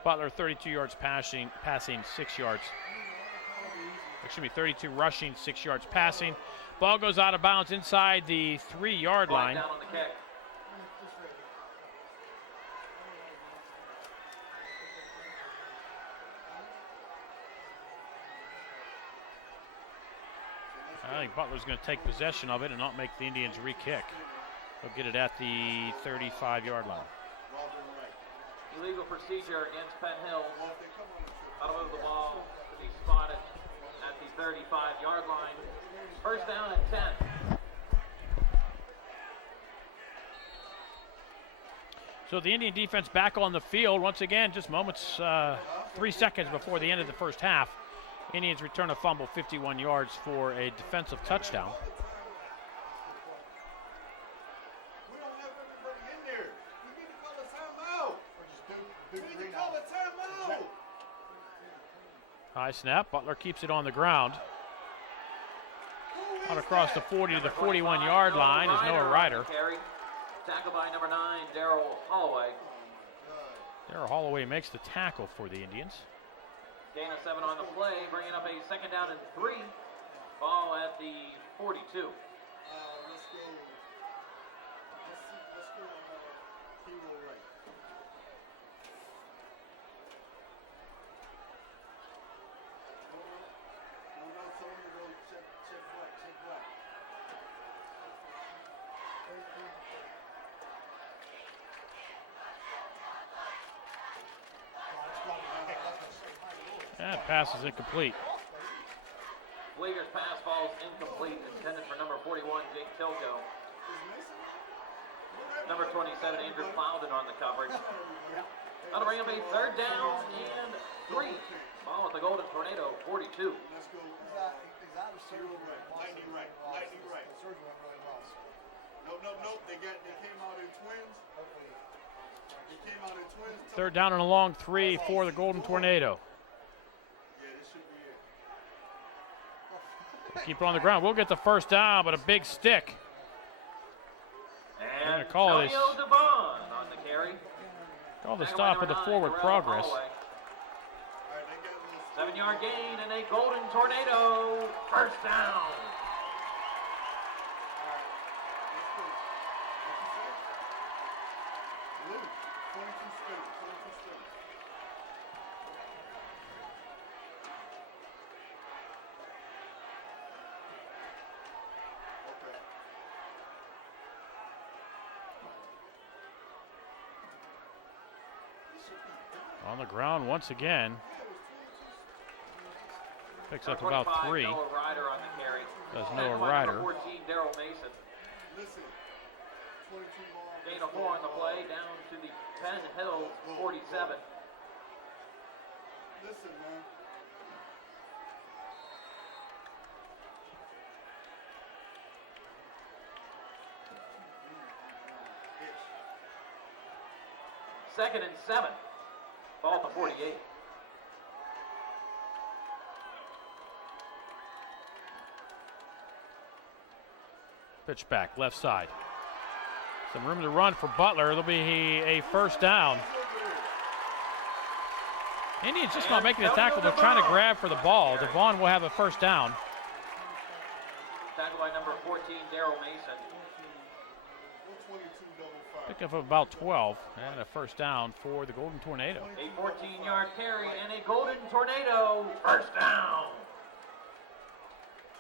Butler 32 yards passing, 6 yards. 32 rushing, 6 yards passing. Ball goes out of bounds inside the 3-yard line. Down on the kick. I think Butler's going to take possession of it and not make the Indians re-kick. They'll get it at the 35-yard line. Illegal procedure against Penn Hills. How to move the ball to be spotted at the 35-yard line. First down and 10. So the Indian defense back on the field once again, just moments, 3 seconds before the end of the first half. Indians return a fumble, 51 yards for a defensive touchdown. We don't have everybody in there. We need to call a timeout. We need to call a timeout. High snap, Butler keeps it on the ground. Who is Out across the that? 40 to the 41-yard line is Noah Ryder. Tackled by number 9, Daryl Holloway. Darrell Holloway makes the tackle for the Indians. Gain of 7 on the play, bringing up a second down and 3. Ball at the 42. Let's go. Let's go. Hero right. No, tell him to go check black. That pass is incomplete. Flieger's pass falls incomplete, intended for number 41, Jake Tilko. Number 27, Andrew Plowden on the coverage. That'll bring up a third down and 3. Ball at the Golden Tornado, 42. Let's go. He's out of zero right. Lightning right. No. They came out in twins. Third down and a long 3 for the Golden Tornado. Yeah, this should be it. Keep it on the ground. We'll get the first down, but a big stick. And gonna call this- Antonio Devon on the carry. Call the Tackled stop by of the number 9, forward Darrell progress. Holloway. All right, they got a little 7-yard gain and a Golden Tornado. First down. Luke, 22 straight. Okay. On the ground once again. Picks up Number about 25, 3. Noah Ryder on the carry. Does Tackled Noah by Ryder. Number 14, Daryl Mason. Listen, 22 more. Gain of 4 on the play, down to the Penn Hills 47. Listen, man. 2nd and 7. Ball at the 48. Pitch back, left side. Some room to run for Butler. It'll be a first down. Indians just not making the tackle. They're trying to grab for the ball. Devon will have a first down. Tackle by number 14, Daryl Mason. Pick up about 12 and a first down for the Golden Tornado. A 14-yard carry and a Golden Tornado first down.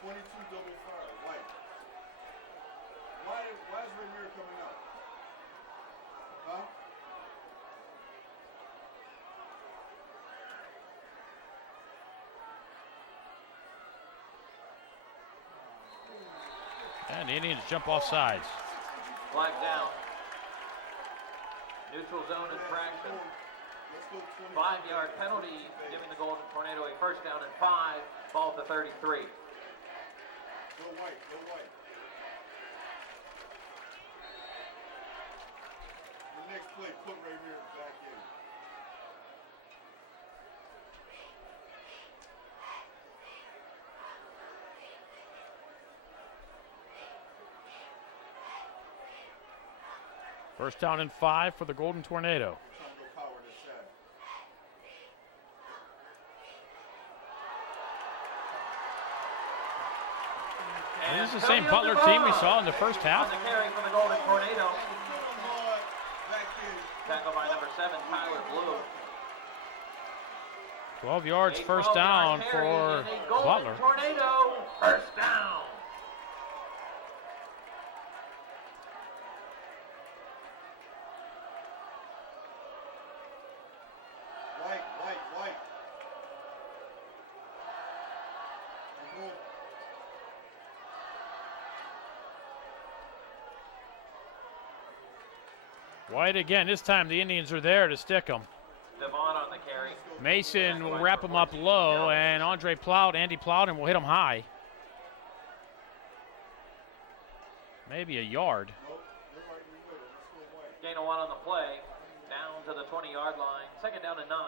22 double fire, white. Why is Rainier coming out? Huh? And the Indians jump off sides. Flag down. Neutral zone infraction. 5-yard penalty, giving the Golden Tornado a first down and 5. Ball at the 33. Go white, go white. The next play, put Rainier back in. First down and 5 for the Golden Tornado. And this is the same Butler team we saw in the first half. On the carry for the Golden Tornado. Tackle by number 7, Tyler Blue. 12 yards, first down for Butler. Tornado, first down. White. White again. This time the Indians are there to stick him. Devon on the carry. Mason will wrap him up low, and Andy Plowden will hit him high. Maybe a yard. Gain of 1 on the play. Down to the 20-yard line. 2nd down and 9.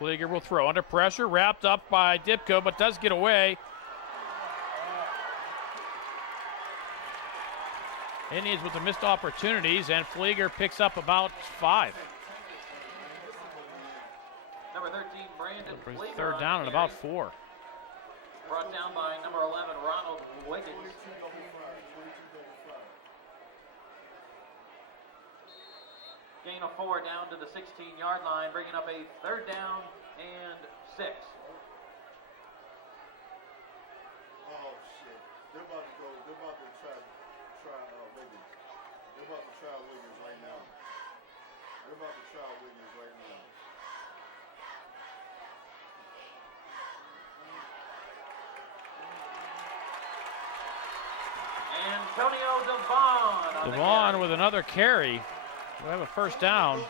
Flieger will throw under pressure, wrapped up by Dipko, but does get away. Indians with the missed opportunities, and Flieger picks up about 5. Number 13, Brandon Flieger. Third down and about 4. Brought down by number 11, Ronald Wiggins. Gain of 4 down to the 16-yard line, bringing up a 3rd down and 6. Oh, shit. They're about to try Wiggins. They're about to try Wiggins right now. Antonio Devon. Devon with another carry. We have a first down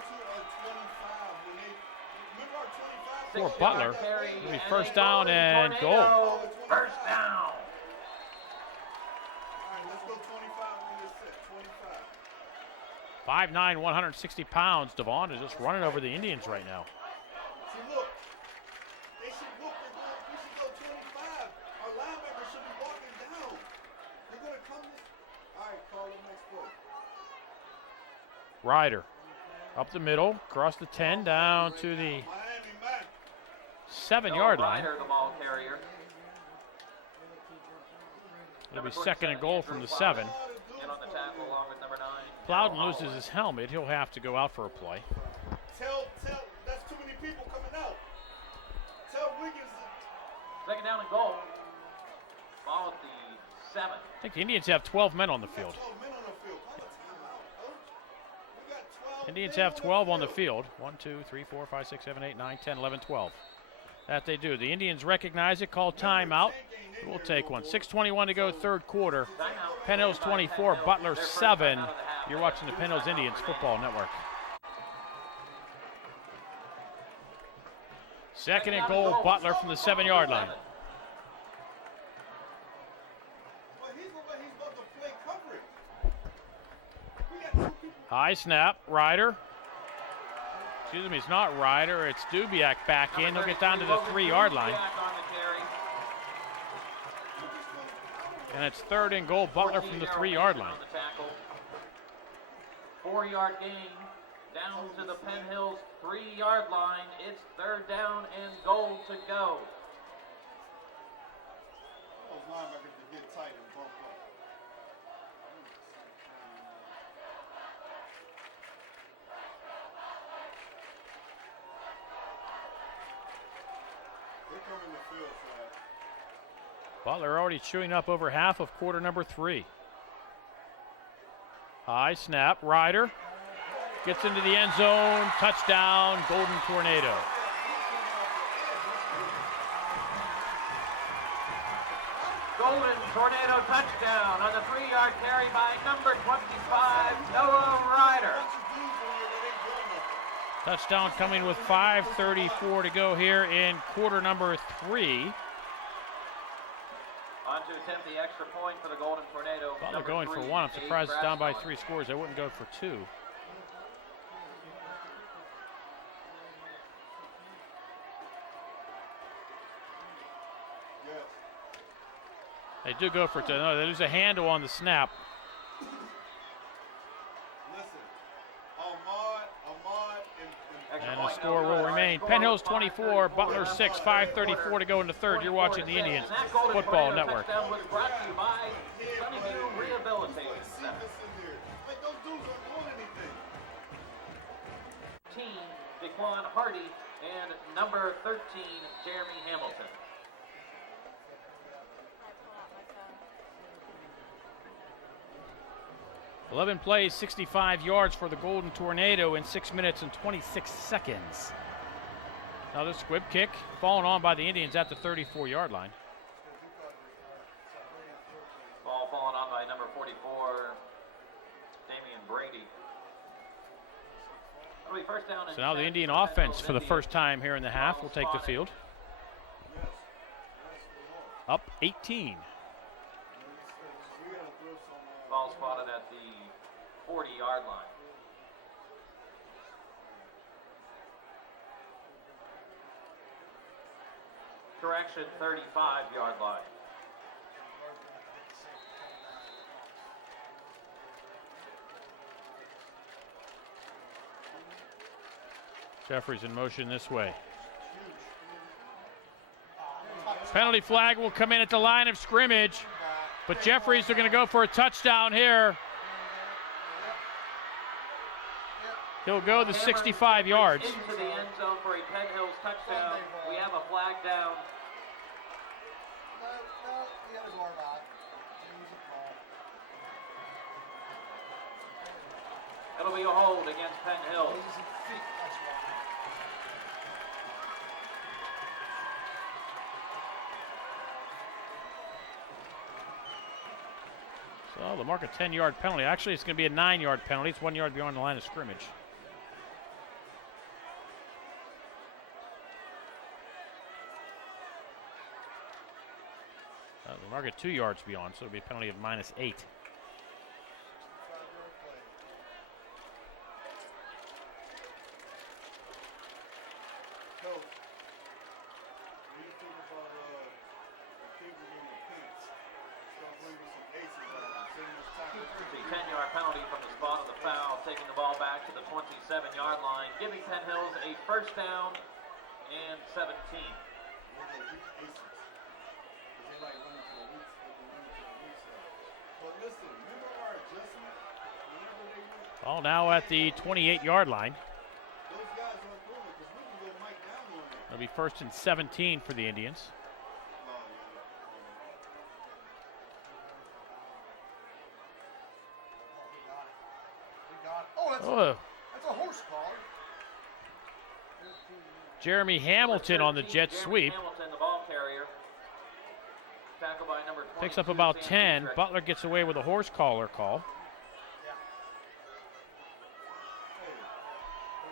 for Butler. It'll be first down and goal. First down. 5'9", 160 pounds. Devon is just running over the Indians right now. See, look. They should look. We should go 25. Our linebacker should be walking down. They're going to come this. All right, call the next play. Ryder up the middle, across the 10, down to the 7-yard line. Ryder, the ball carrier. It'll be 2nd and goal from the 7. And on the tackle along with number 9. Plowden loses his helmet. He'll have to go out for a play. Tell, that's too many people coming out. Tell Wiggins. 2nd down and goal. Ball at the 7. I think the Indians have 12 men on the field. 12 men on the field. Call a timeout, coach. We got 12 Indians have 12 on the field. 1, 2, 3, 4, 5, 6, 7, 8, 9, 10, 11, 12. That they do. The Indians recognize it, call timeout. We'll take one. 6:21 to go, third quarter. Penn Hills 24, Butler 7. You're watching the Penn Hills Indians Football Network. Second and goal, Butler from the 7-yard line. High snap, Ryder. Excuse me, it's not Ryder, it's Dubiak back in. He'll get down to the 3-yard line. And it's third and goal, Butler from the 3-yard line. 4-yard gain down to the Penn Hills 3-yard line. It's third down and goal to go. Those linebackers to get tight and bump up. They come in the field flat. Butler already chewing up over half of quarter number 3. High snap, Ryder gets into the end zone, touchdown, Golden Tornado. Golden Tornado touchdown on the 3-yard carry by number 25, Noah Ryder. Touchdown coming with 5:34 to go here in quarter number 3. On to attempt the extra point for the Golden Tornado. Butler going for 1. I'm surprised it's down by 3 scores. They wouldn't go for 2. Yes. They do go for 2. No, they lose a handle on the snap. Listen, Ahmad, And the score will remain. Penn Hills 24, Butler 6, 5:34 to go in the third. You're watching the Indians Football Network. Touchdown was brought to you by Sunnyview Rehabilitation Center. Like those dudes aren't doing anything. Team, Daquan Hardy, and number 13, Jeremy Hamilton. 11 plays, 65 yards for the Golden Tornado in 6 minutes and 26 seconds. Another squib kick, fallen on by the Indians at the 34-yard line. Ball fallen on by number 44, Damian Brady. It'll be first down and So now the 10. Indian offense for the first time here in the half will take the field. Up 18. Ball spotted at the 40-yard line. Correction, 35-yard line. Jeffries in motion this way. Penalty flag will come in at the line of scrimmage, but Jeffries are going to go for a touchdown here. He'll go the 65 yards. Into the end zone for a Penn Hills touchdown. We have a flag down. It'll be a hold against Penn Hills. So they'll mark a 10-yard penalty. Actually, it's going to be a 9-yard penalty. It's 1 yard beyond the line of scrimmage. They'll mark it 2 yards beyond, so it'll be a penalty of -8. The 10-yard penalty from the spot of the foul, taking the ball back to the 27-yard line, giving Penn Hills a first down and 17. Ball now at the 28-yard line. It'll be first and 17 for the Indians. Oh, Oh, That's a horse collar. Jeremy Hamilton on the jet sweep. Hamilton, the ball carrier. Tackled by number 22, Picks up about Sam 10. Dietrich. Butler gets away with a horse collar call.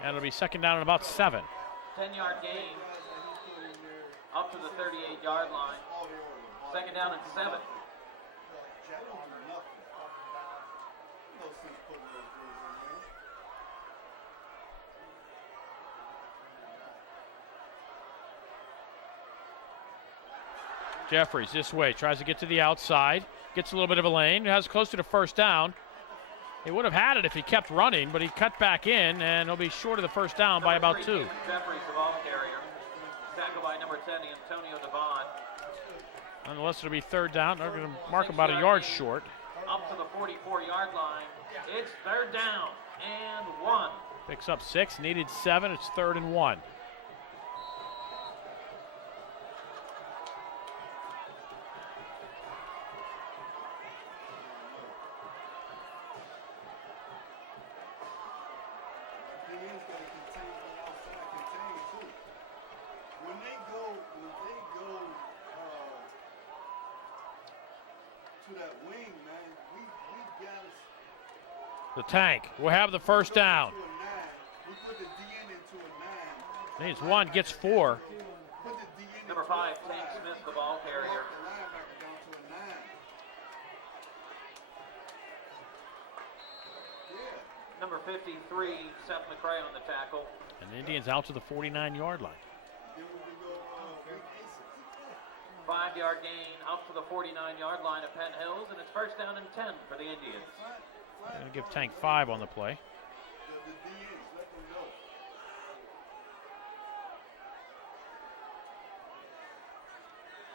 And it'll be second down and about 7. 10-yard gain up to the 38-yard line. Second down and 7. Jeffries this way, tries to get to the outside, gets a little bit of a lane, has close to the first down. He would have had it if he kept running, but he cut back in, and he'll be short of the first down by about 2. Jeffries, the ball carrier. Tackled by number 10, Antonio Devon. Nonetheless, it'll be third down. They're going to mark about a yard short. Up to the 44-yard line. It's third down and 1. Picks up 6, needed 7. It's 3rd and 1. The tank will have the first down. Needs 1, gets 4. Number 5, Tank Smith, the ball carrier. Number 53, Seth McCray on the tackle. And the Indians out to the 49-yard line. 5-yard gain up to the 49-yard line at Penn Hills, and it's first down and 10 for the Indians. Going to give Tank 5 on the play.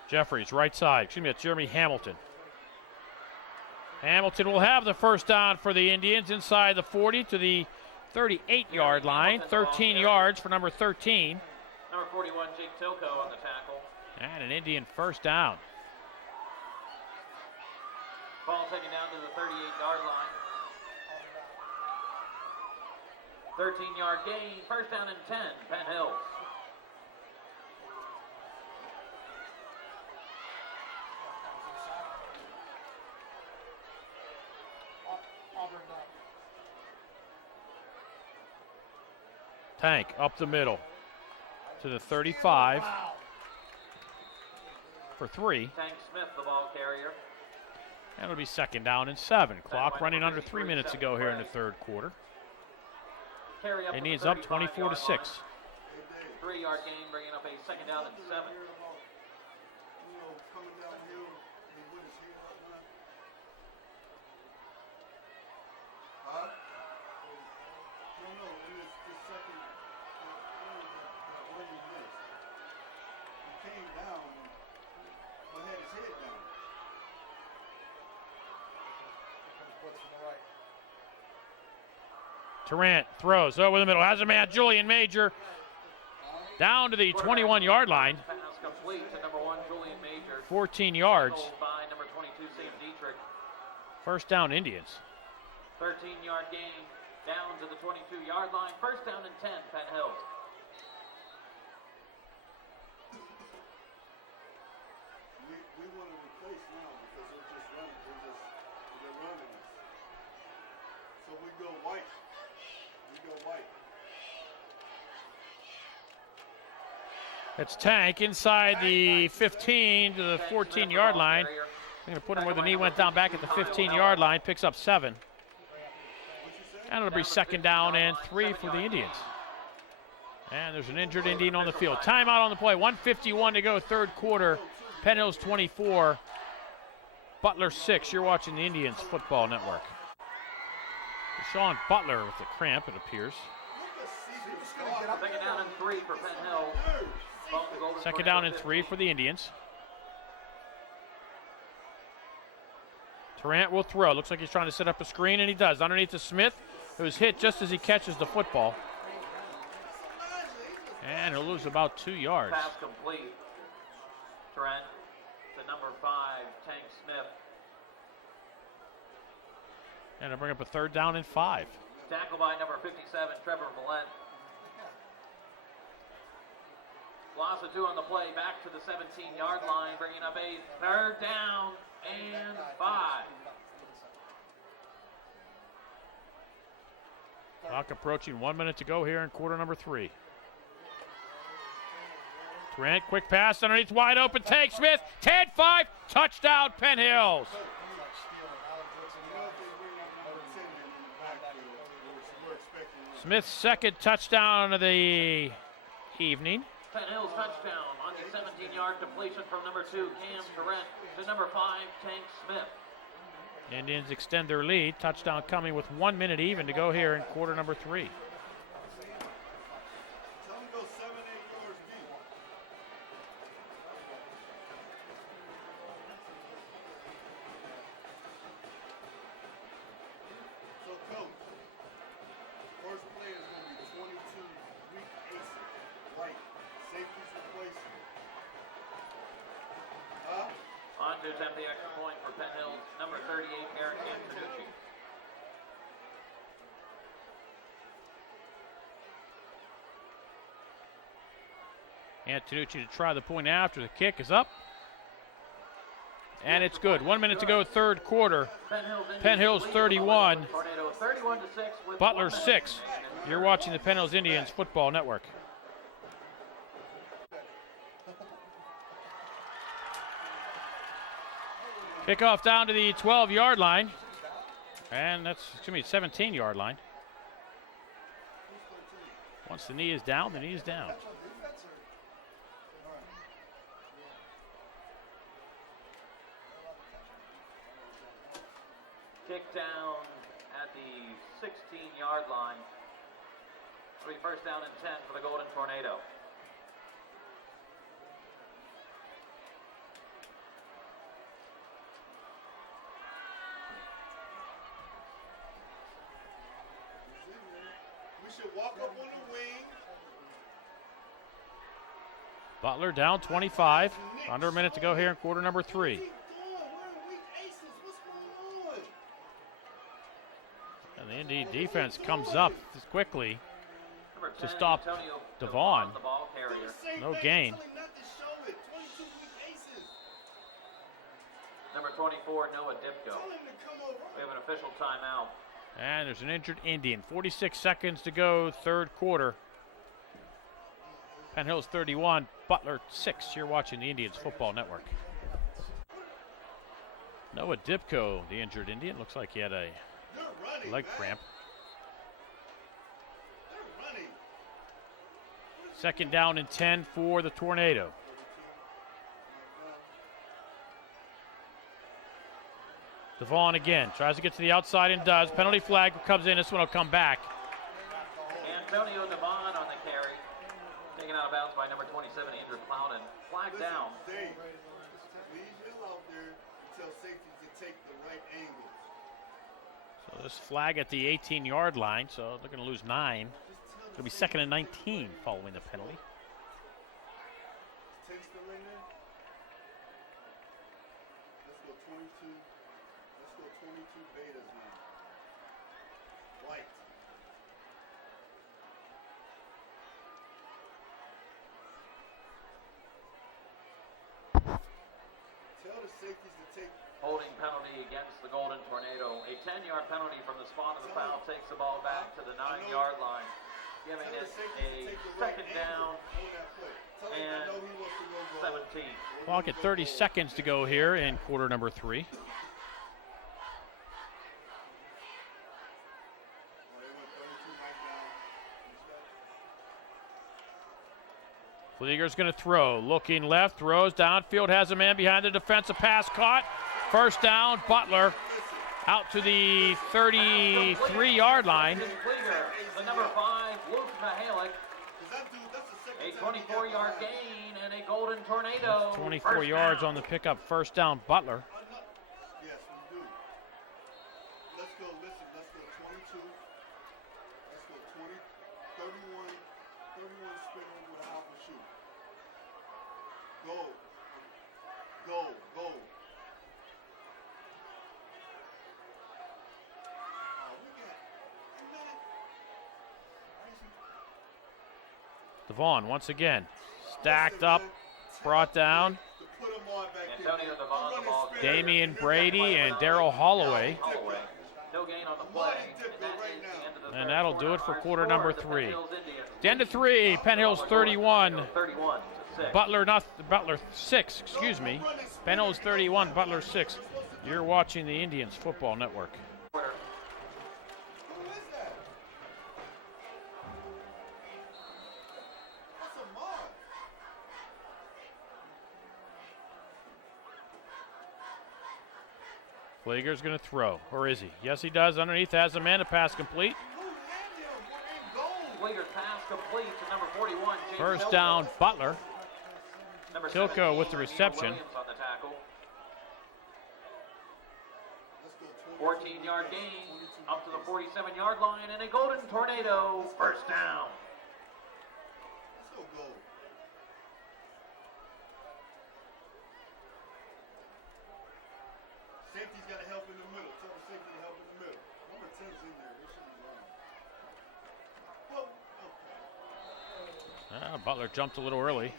Jeffries, right side. Excuse me, it's Jeremy Hamilton. Hamilton will have the first down for the Indians inside the 40 to the 38-yard line. 13 yards for number 13. Number 41, Jake Tilko on the tackle. And an Indian first down. Ball taken down to the 38-yard line. 13-yard gain, first down and 10, Penn Hills. Tank up the middle to the 35 for 3. Tank Smith, the ball carrier. And it'll be second down and 7. Clock running under 3 minutes to go here in the third quarter. Indians up 24 to 6. 3-yard gain, bringing up a second down and 7. Durant throws over the middle, has a man, Julian Major, down to the 21-yard line. Pass complete to number 1, Julian Major. 14 yards. Tackled by number 22, Sam Dietrich. First down, Indians. 13-yard gain down to the 22-yard line. First down and 10, Penn Hills. We want to replace now because they're just running. They're running us. So we go white. It's Tank inside the 15 to the 14-yard line. I'm going to put him where the knee went down back at the 15-yard line. Picks up 7. And it'll be second down and 3 for the Indians. And there's an injured Indian on the field. Timeout on the play. 1:51 to go, third quarter. Penn Hills 24, Butler 6. You're watching the Indians Football Network. Sean Butler with the cramp, it appears. Second down and 3 for Penn Hills. Second down and 3 for the Indians. Durant will throw. Looks like he's trying to set up a screen, and he does. Underneath to Smith, who's hit just as he catches the football. And he'll lose about 2 yards. Pass complete. Trent to number 5, Tank Smith. And it'll bring up a third down and 5. Tackle by number 57, Trevor Millett. Loss of 2 on the play, back to the 17-yard line, bringing up a 3rd down and 5. Clock approaching 1 minute to go here in quarter number 3. Trent, quick pass underneath, wide open, take Smith, 10-5, touchdown, Penn Hills. Smith's 2nd touchdown of the evening. Penn Hills touchdown on the 17-yard completion from number 2, Cam Durant, to number 5, Tank Smith. Indians extend their lead. Touchdown coming with 1 minute even to go here in quarter number 3. Tell him to go 7, 8 yards deep. So, Coach, first play is going to be 22 weak aces. Right. Safety's replacing. Huh? On to attempt the extra point for Penn Hills, number 38, Eric Antonucci. Antonucci to try the point after. The kick is up. And it's good. 1 minute to go, 3rd quarter. Penn Hills 31, Tornado 31 to 6 with Butler 1 minute. 6. You're watching the Penn Hills Indians Football Network. Kickoff down to the 12-yard line. And that's, 17-yard line. Once the knee is down, the knee is down. Kick down at the 16-yard line. It'll be 1st down and 10 for the Golden Tornado. We should walk up on the wing. Butler down 25. Under a minute to go here in quarter number 3. Keep going. We're weak aces. What's going on? And the Indian defense comes up quickly Number to 10, stop Antonio Devon. the ball carrier. No gain. Tell him not to show it. 22 weak aces. Number 24, Noah Dipko. Tell him to come over. We have an official timeout. And there's an injured Indian. 46 seconds to go, 3rd quarter. Penn Hills 31, Butler 6. You're watching the Indians Football Network. Noah Dipko, the injured Indian. Looks like he had a They're running, leg man. cramp. They're running. 2nd down and 10 for the Tornado. Devon again. Tries to get to the outside and does. Penalty flag comes in. This one will come back. Antonio Devon on the carry. Taken out of bounds by number 27, Andrew Plowden. Flag Listen, down. Dave, leave Hill out there and tell safety to take the right angle. So this flag at the 18-yard line. So they're going to lose 9. It'll be 2nd and 19 following the penalty. Ten still in there? Let's go 22. Let's go 22 betas now. White. Tell the safeties to take. Holding penalty against the Golden Tornado. A 10-yard penalty from the spot of the foul takes the ball back to the 9-yard line, giving Tell it the safeties to a take the right 2nd angle down on that play. Tell him and I know he wants to go goal. 17. Clock at 30 seconds to go here in quarter number 3. Flieger's going to throw. Looking left, throws downfield, has a man behind the defensive pass caught. 1st down, Butler out to the 33-yard line. The number 5, Luke Mihalik. A 24-yard gain and a Golden Tornado. 24 first yards down. on the pickup. 1st down, Butler. Yes, we do. Let's go, listen, let's go 22. Let's go 20, 31 spin over with a hop and shoot. Go. Go, go. Oh, we got Devon once again. Stacked up, brought down. Antonio Devon, the ball. Damian Brady and Darryl Holloway. No gain on the play. And that is the end of the And that'll do it for quarter number 3. Penn Hills Indians. 10-3, Penn Hills 31. 31 to 6. Butler 6, excuse me. Penn Hills 31, Butler 6. You're watching the Indians Football Network. Flieger's going to throw, or is he? Yes, he does. Underneath has a man, a pass complete. Flieger's pass complete to number 41, James First Tilko. down, Butler. Number Tilko 17, with the reception. Williams on the tackle. 14-yard gain up to the 47-yard line, and a Golden Tornado first down. Let's go gold. Safety's got to help in the middle. Tell the safety to help in the middle. Number 10's in there. They should be running. Well, okay. Butler jumped a little early.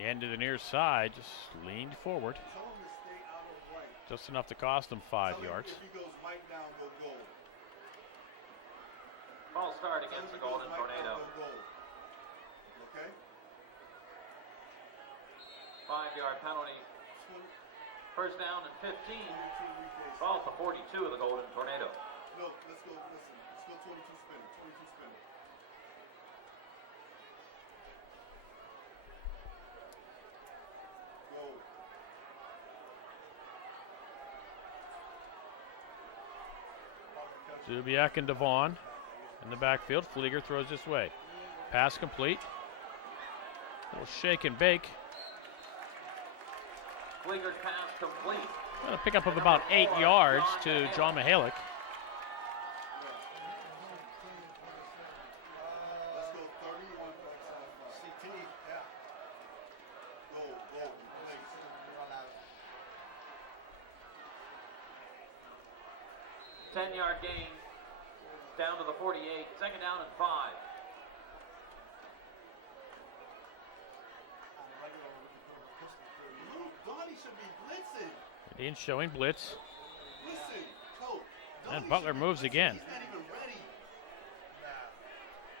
The end of the near side just leaned forward. Tell him to stay out of right. Just enough to cost him 5 Tell him yards. If he goes right down, go gold. False start against the Golden Tornado. Okay? 5-yard penalty. First down and 15. Ball to 42 of the Golden Tornado. No, let's go, listen. Let's go 22 spinner. 22 spinner. Go. Zubiak and Devon in the backfield. Flieger throws this way. Pass complete. A little shake and bake. Flieger's pass complete. A pickup of about 8 yards to John Mihalik. Let's go 31. CT. Yeah. Go. 10-yard gain down to the 48. Second down and 5. Donnie should be blitzing. Indians showing blitz. Listen, coach. And Donnie Butler should be moves blitzing. again. He's not even ready.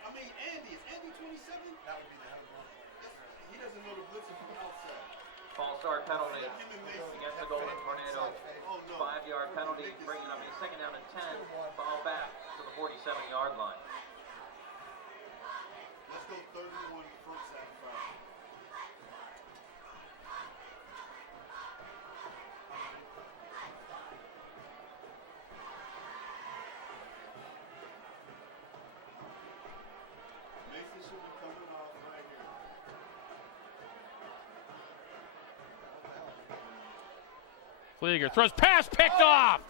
I mean, Andy. Is Andy 27? That would be the head of He doesn't know the blitzing from the outside. False start penalty Him and Mason. against the Golden Tornado. Oh, no. 5-yard penalty, bringing up a second down and 10. Ball back to the 47-yard line. Let's go 31 front side 5. Mason should be coming off right here. Flieger throws pass picked off.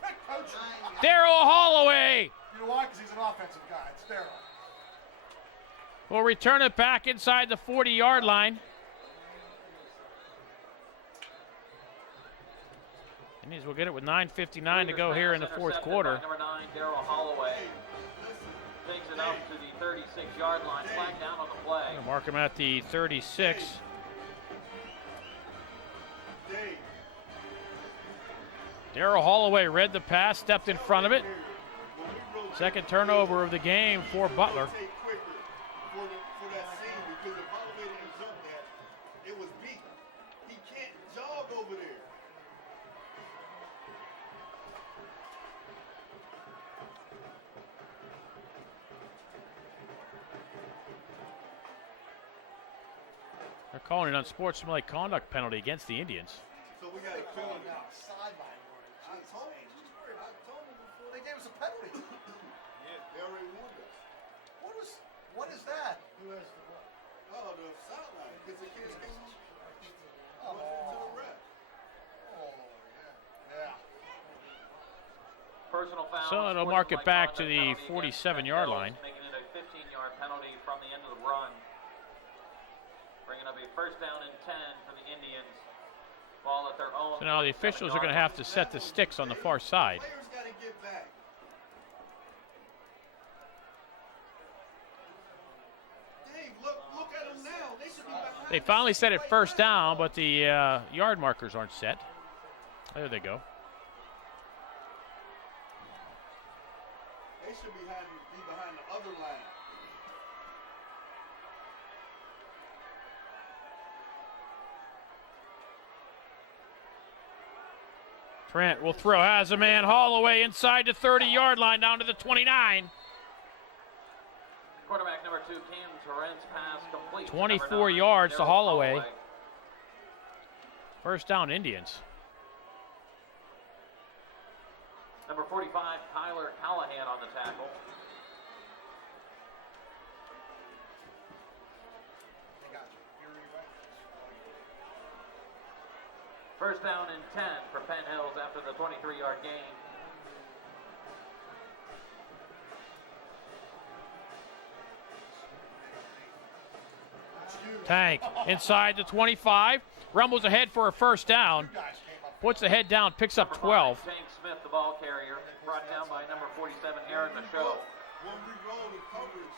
Darryl Holloway You know why? Because he's an offensive guy. It's Darryl. will return it back inside the 40-yard line. Indians will get it with 9:59 to go here in the fourth quarter. Number 9, Darryl Holloway. Takes it up to the 36-yard line. Flag down on the play. Gonna mark him at the 36. Darryl Holloway read the pass, stepped in front of it. Second turnover of the game for Butler. Take quicker for that scene because if Holloway didn't jump that, it was beat. He can't jog over there. They're calling an unsportsmanlike conduct penalty against the Indians. So we got to kill him. Sideline. I told him. I told him before. They gave us a penalty. They already warned us. What is that? Who has the what? Oh, the sideline. Because the kids came to Oh, the ref. yeah. Personal foul. So it'll mark it back to the 47-yard line. Making it a 15-yard penalty from the end of the run. Bringing up a first down and 10 for the Indians. Ball at their own. So now the officials are going to have to set the sticks on the far side. Players got to get back. They finally set it first down, but the yard markers aren't set. There they go. They should be behind the other line. Trent will throw, has a man, Holloway inside the 30-yard line down to the 29. Quarterback number 2, Cam Torrance, pass complete. 24 yards to Holloway. First down, Indians. Number 45, Tyler Callahan on the tackle. First down and 10 for Penn Hills after the 23-yard gain. Tank inside the 25. Rumbles ahead for a first down. Puts the head down, picks up 12. James Smith, the ball carrier, brought down by number 47, Aaron Michaud. When we roll the coverage,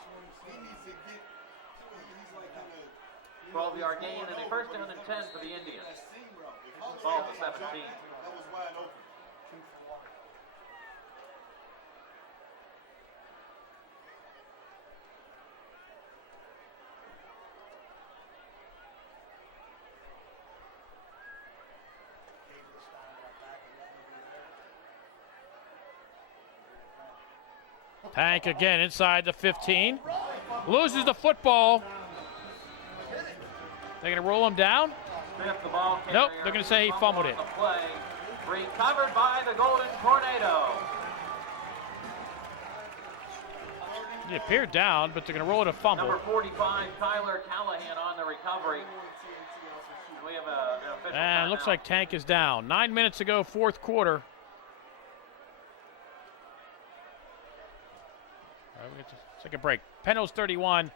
he needs to get. He's like in a 12-yard gain and a first down and 10 for the Indians. Ball to 17. That was wide open. Tank again inside the 15. Loses the football. They're going to roll him down? Smith, the ball carrier, Nope, they're going to say he fumbled it. the play. Recovered by the Golden Tornado. He appeared down, but they're going to roll it a fumble. Number 45, Tyler Callahan on the recovery. And we have an official And looks timeout. like Tank is down. 9 minutes to go, fourth quarter. All right, let's take a break. Penn Hills 31,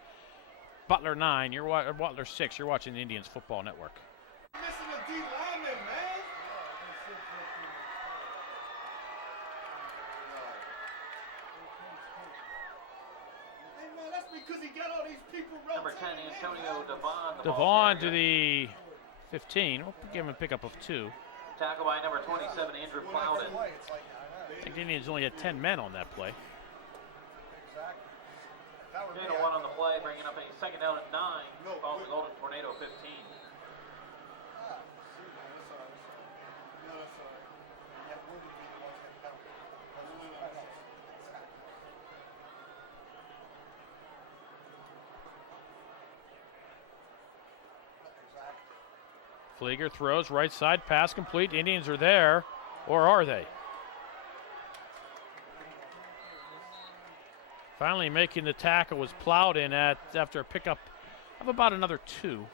Butler 9. Butler 6. You're watching the Indians Football Network. Missing a D lineman, man. Hey, man, that's because he got all these people Number 10, Antonio Devon. Devon to the 15. We'll give him a pickup of 2. Tackle by number 27, Andrew Plowden. I think the Indians only had 10 men on that play. Gain of 1 on the play, bringing up a second down at 9. Follows the Golden Tornado 15. Flieger throws, right side, pass complete. Indians are there, or are they? Finally making the tackle was Plowden after a pickup of about another 2.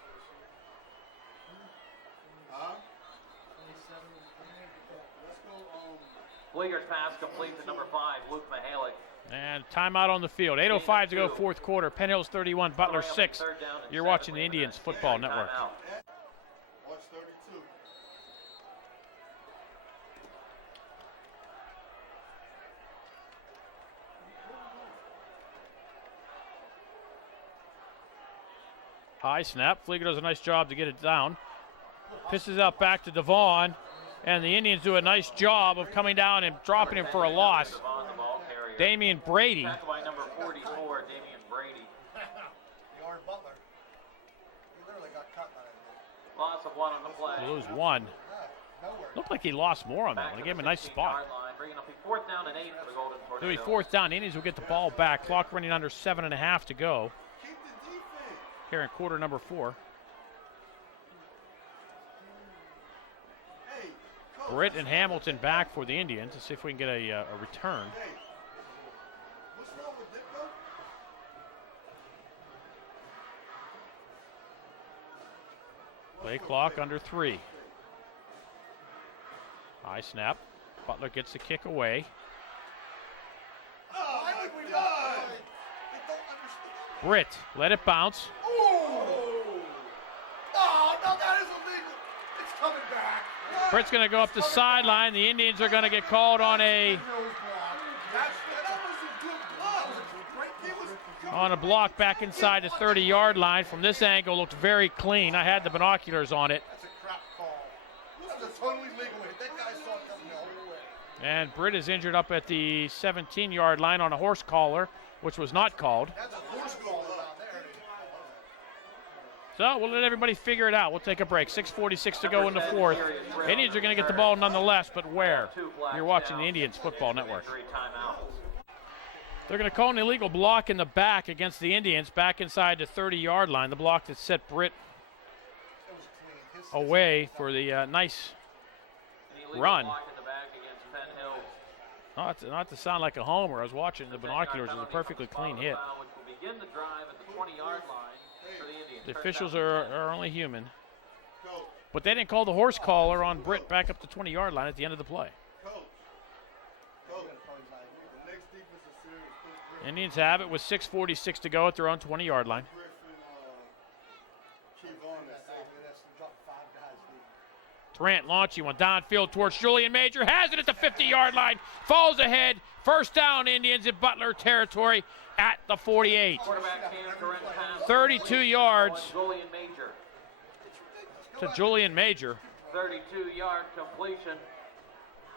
Flieger's pass complete to number 5, Luke Mihalik. And timeout on the field. 8:05 to go, fourth quarter. Penn Hills 31, Butler 6. You're watching the Indians Football Network. Watch 32. High snap. Flieger does a nice job to get it down. Pisses out back to Devon. And the Indians do a nice job of coming down and dropping him for a loss. Devon, the ball carrier. Damian Brady. Tackle by number 44, Damian Brady. Butler. He literally got cut by that. Loss of 1 on the play. They lose 1. Nowhere. Looked like he lost more on that Back one. to They gave him the a nice 16-yard spot. line, bringing up a 4th down and 8 for the Golden It'll be Tornado. fourth down. Indians will get the ball back. Clock running under 7.5 to go. Keep the defense. Here in quarter number 4. Hey, coach. Britt and Hamilton back for the Indians to see if we can get a return. Hey, what's wrong with Diplo? Play clock under 3. High snap. Butler gets the kick away. Oh, Why my would we God. not? They don't understand. Britt let it bounce. Oh, no, that is illegal. It's coming back. Britt's going to go up the sideline. The Indians are going to get called on a That was a good block. He was on a block back inside the 30-yard line. From this angle, looked very clean. I had the binoculars on it. That's a crap call. That's a totally legal hit. That guy saw it coming the whole way. And Britt is injured up at the 17-yard line on a horse collar, which was not called. That's a horse call out there. So we'll let everybody figure it out. We'll take a break. 6:46 to go in the fourth. Indians are going to get the ball nonetheless, but where? You're watching the Indians Football Network. They're going to call an illegal block in the back against the Indians, back inside the 30-yard line. The block that set Britt away for the nice run. Not to sound like a homer. I was watching the binoculars. It was a perfectly clean hit. The officials are only human. But they didn't call the horse collar on Britt back up the 20-yard line at the end of the play. Indians have it with 6:46 to go at their own 20-yard line. Durant launching one downfield towards Julian Major. Has it at the 50-yard line. Falls ahead. First down, Indians in Butler territory at the 48. 32 yards to Julian Major. 32-yard completion.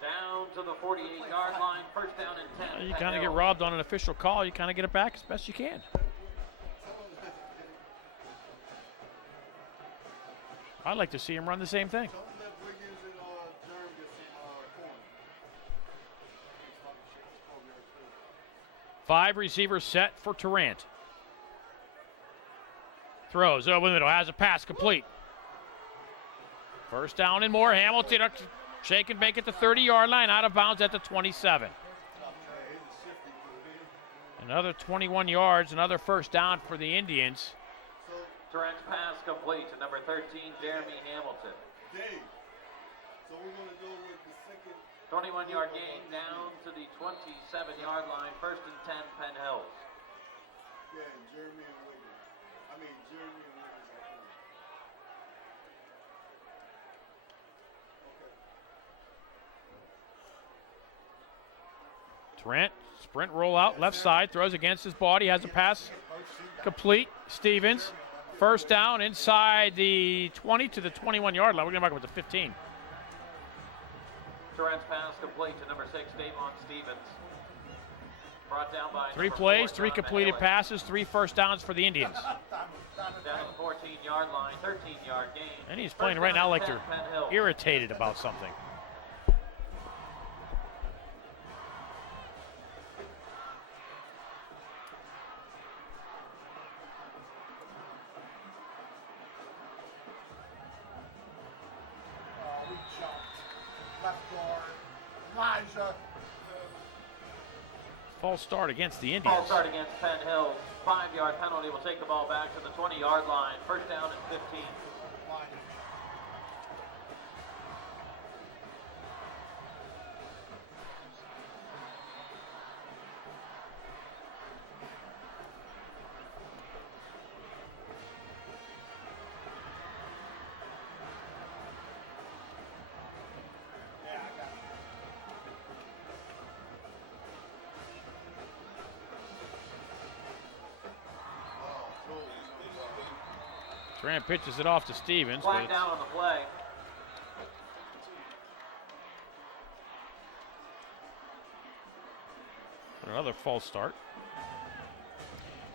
Down to the 48-yard line, first down and 10. You kind of get robbed on an official call. You kind of get it back as best you can. I'd like to see him run the same thing. 5 receivers set for Durant. Throws over the middle, has a pass complete. First down and more. Hamilton shake and bake at the 30-yard line, out of bounds at the 27. Another 21 yards, another first down for the Indians. Durant's pass complete to number 13, Jeremy Hamilton. So we're going to go with the second. 21-yard gain down to the 27-yard line, first and 10, Penn Hills. Yeah, Jeremy and Wiggins. Jeremy and Wiggins are playing. Durant, sprint roll out, left side, throws against his body, has a pass complete. Stevens, first down inside the 20 to the 21-yard line. We're going to mark him at the 15. Durant's pass complete to number 6, Davon Stevens. Brought down by 3 plays, 3 completed passes, 3 first downs for the Indians. Down to the 14-yard line, 13-yard gain. And he's playing right now like they're irritated about something. False start against the Indians. False start against Penn Hills. 5-yard penalty will take the ball back to the 20-yard line. First down and 15. Durant pitches it off to Stevens. Flag down on the play. Another false start.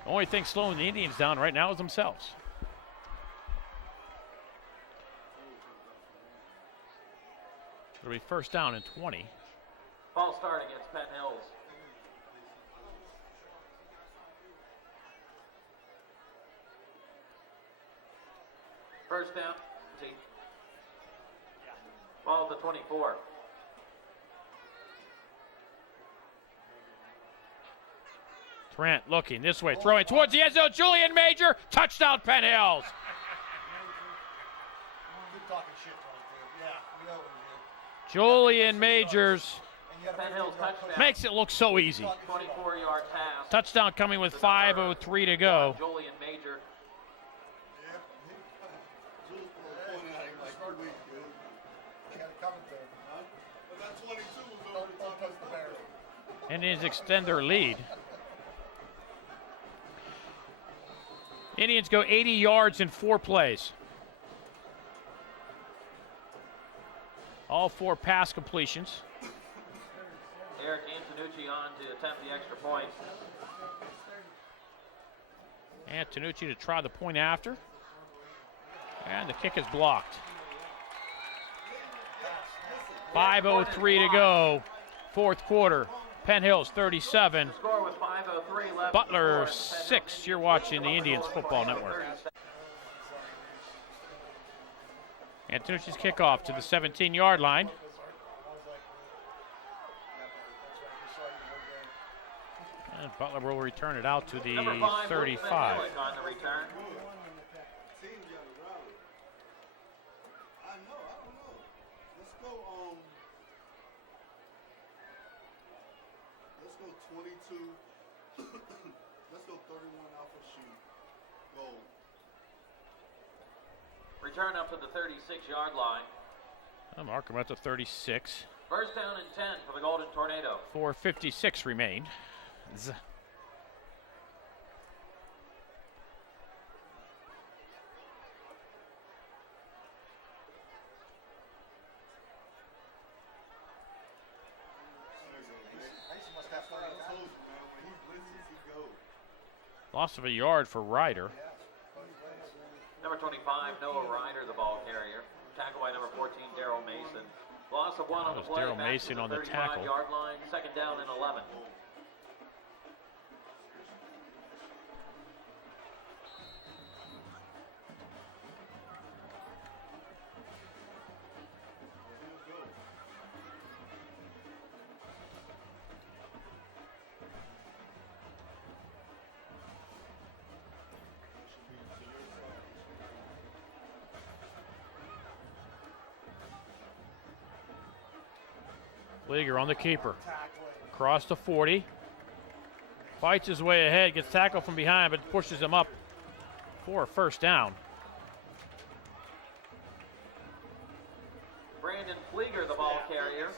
The only thing slowing the Indians down right now is themselves. It'll be first down and 20. False start against Penn Hills. First down, ball at the 24. Trent looking this way, throwing towards the end zone. Julian Major, touchdown Penn Hills. Good talking shit, yeah, we know what we did. Julian Majors Penn Hills touchdown. makes it look so easy. 24-yard pass. Touchdown coming with 5:03 to go. Julian Major. Indians extend their lead. Indians go 80 yards in 4 plays. All 4 pass completions. Eric Antonucci on to attempt the extra point. Antonucci to try the point after. And the kick is blocked. 5:03 to go. 4th quarter. Penn Hills 37. Score with 5:03 left. Butler 6. You're watching the Indians Football Network. Antonucci's kickoff to the 17-yard line. And Butler will return it out to the 35. On the return. Let's go 22. Let's go 31 alpha shoot. Goal. Return up to the 36-yard line. I'll mark him at the 36. First down and 10 for the Golden Tornado. 4:56 remain. Loss of a yard for Ryder. Number 25, Noah Ryder, the ball carrier. Tackle by number 14, Daryl Mason. Loss of 1 on the play. Daryl Mason on the tackle. 35-yard line. Second down and 11. Flieger on the keeper. Across the 40. Fights his way ahead, gets tackled from behind, but pushes him up for a first down. Brandon Flieger, the ball carrier.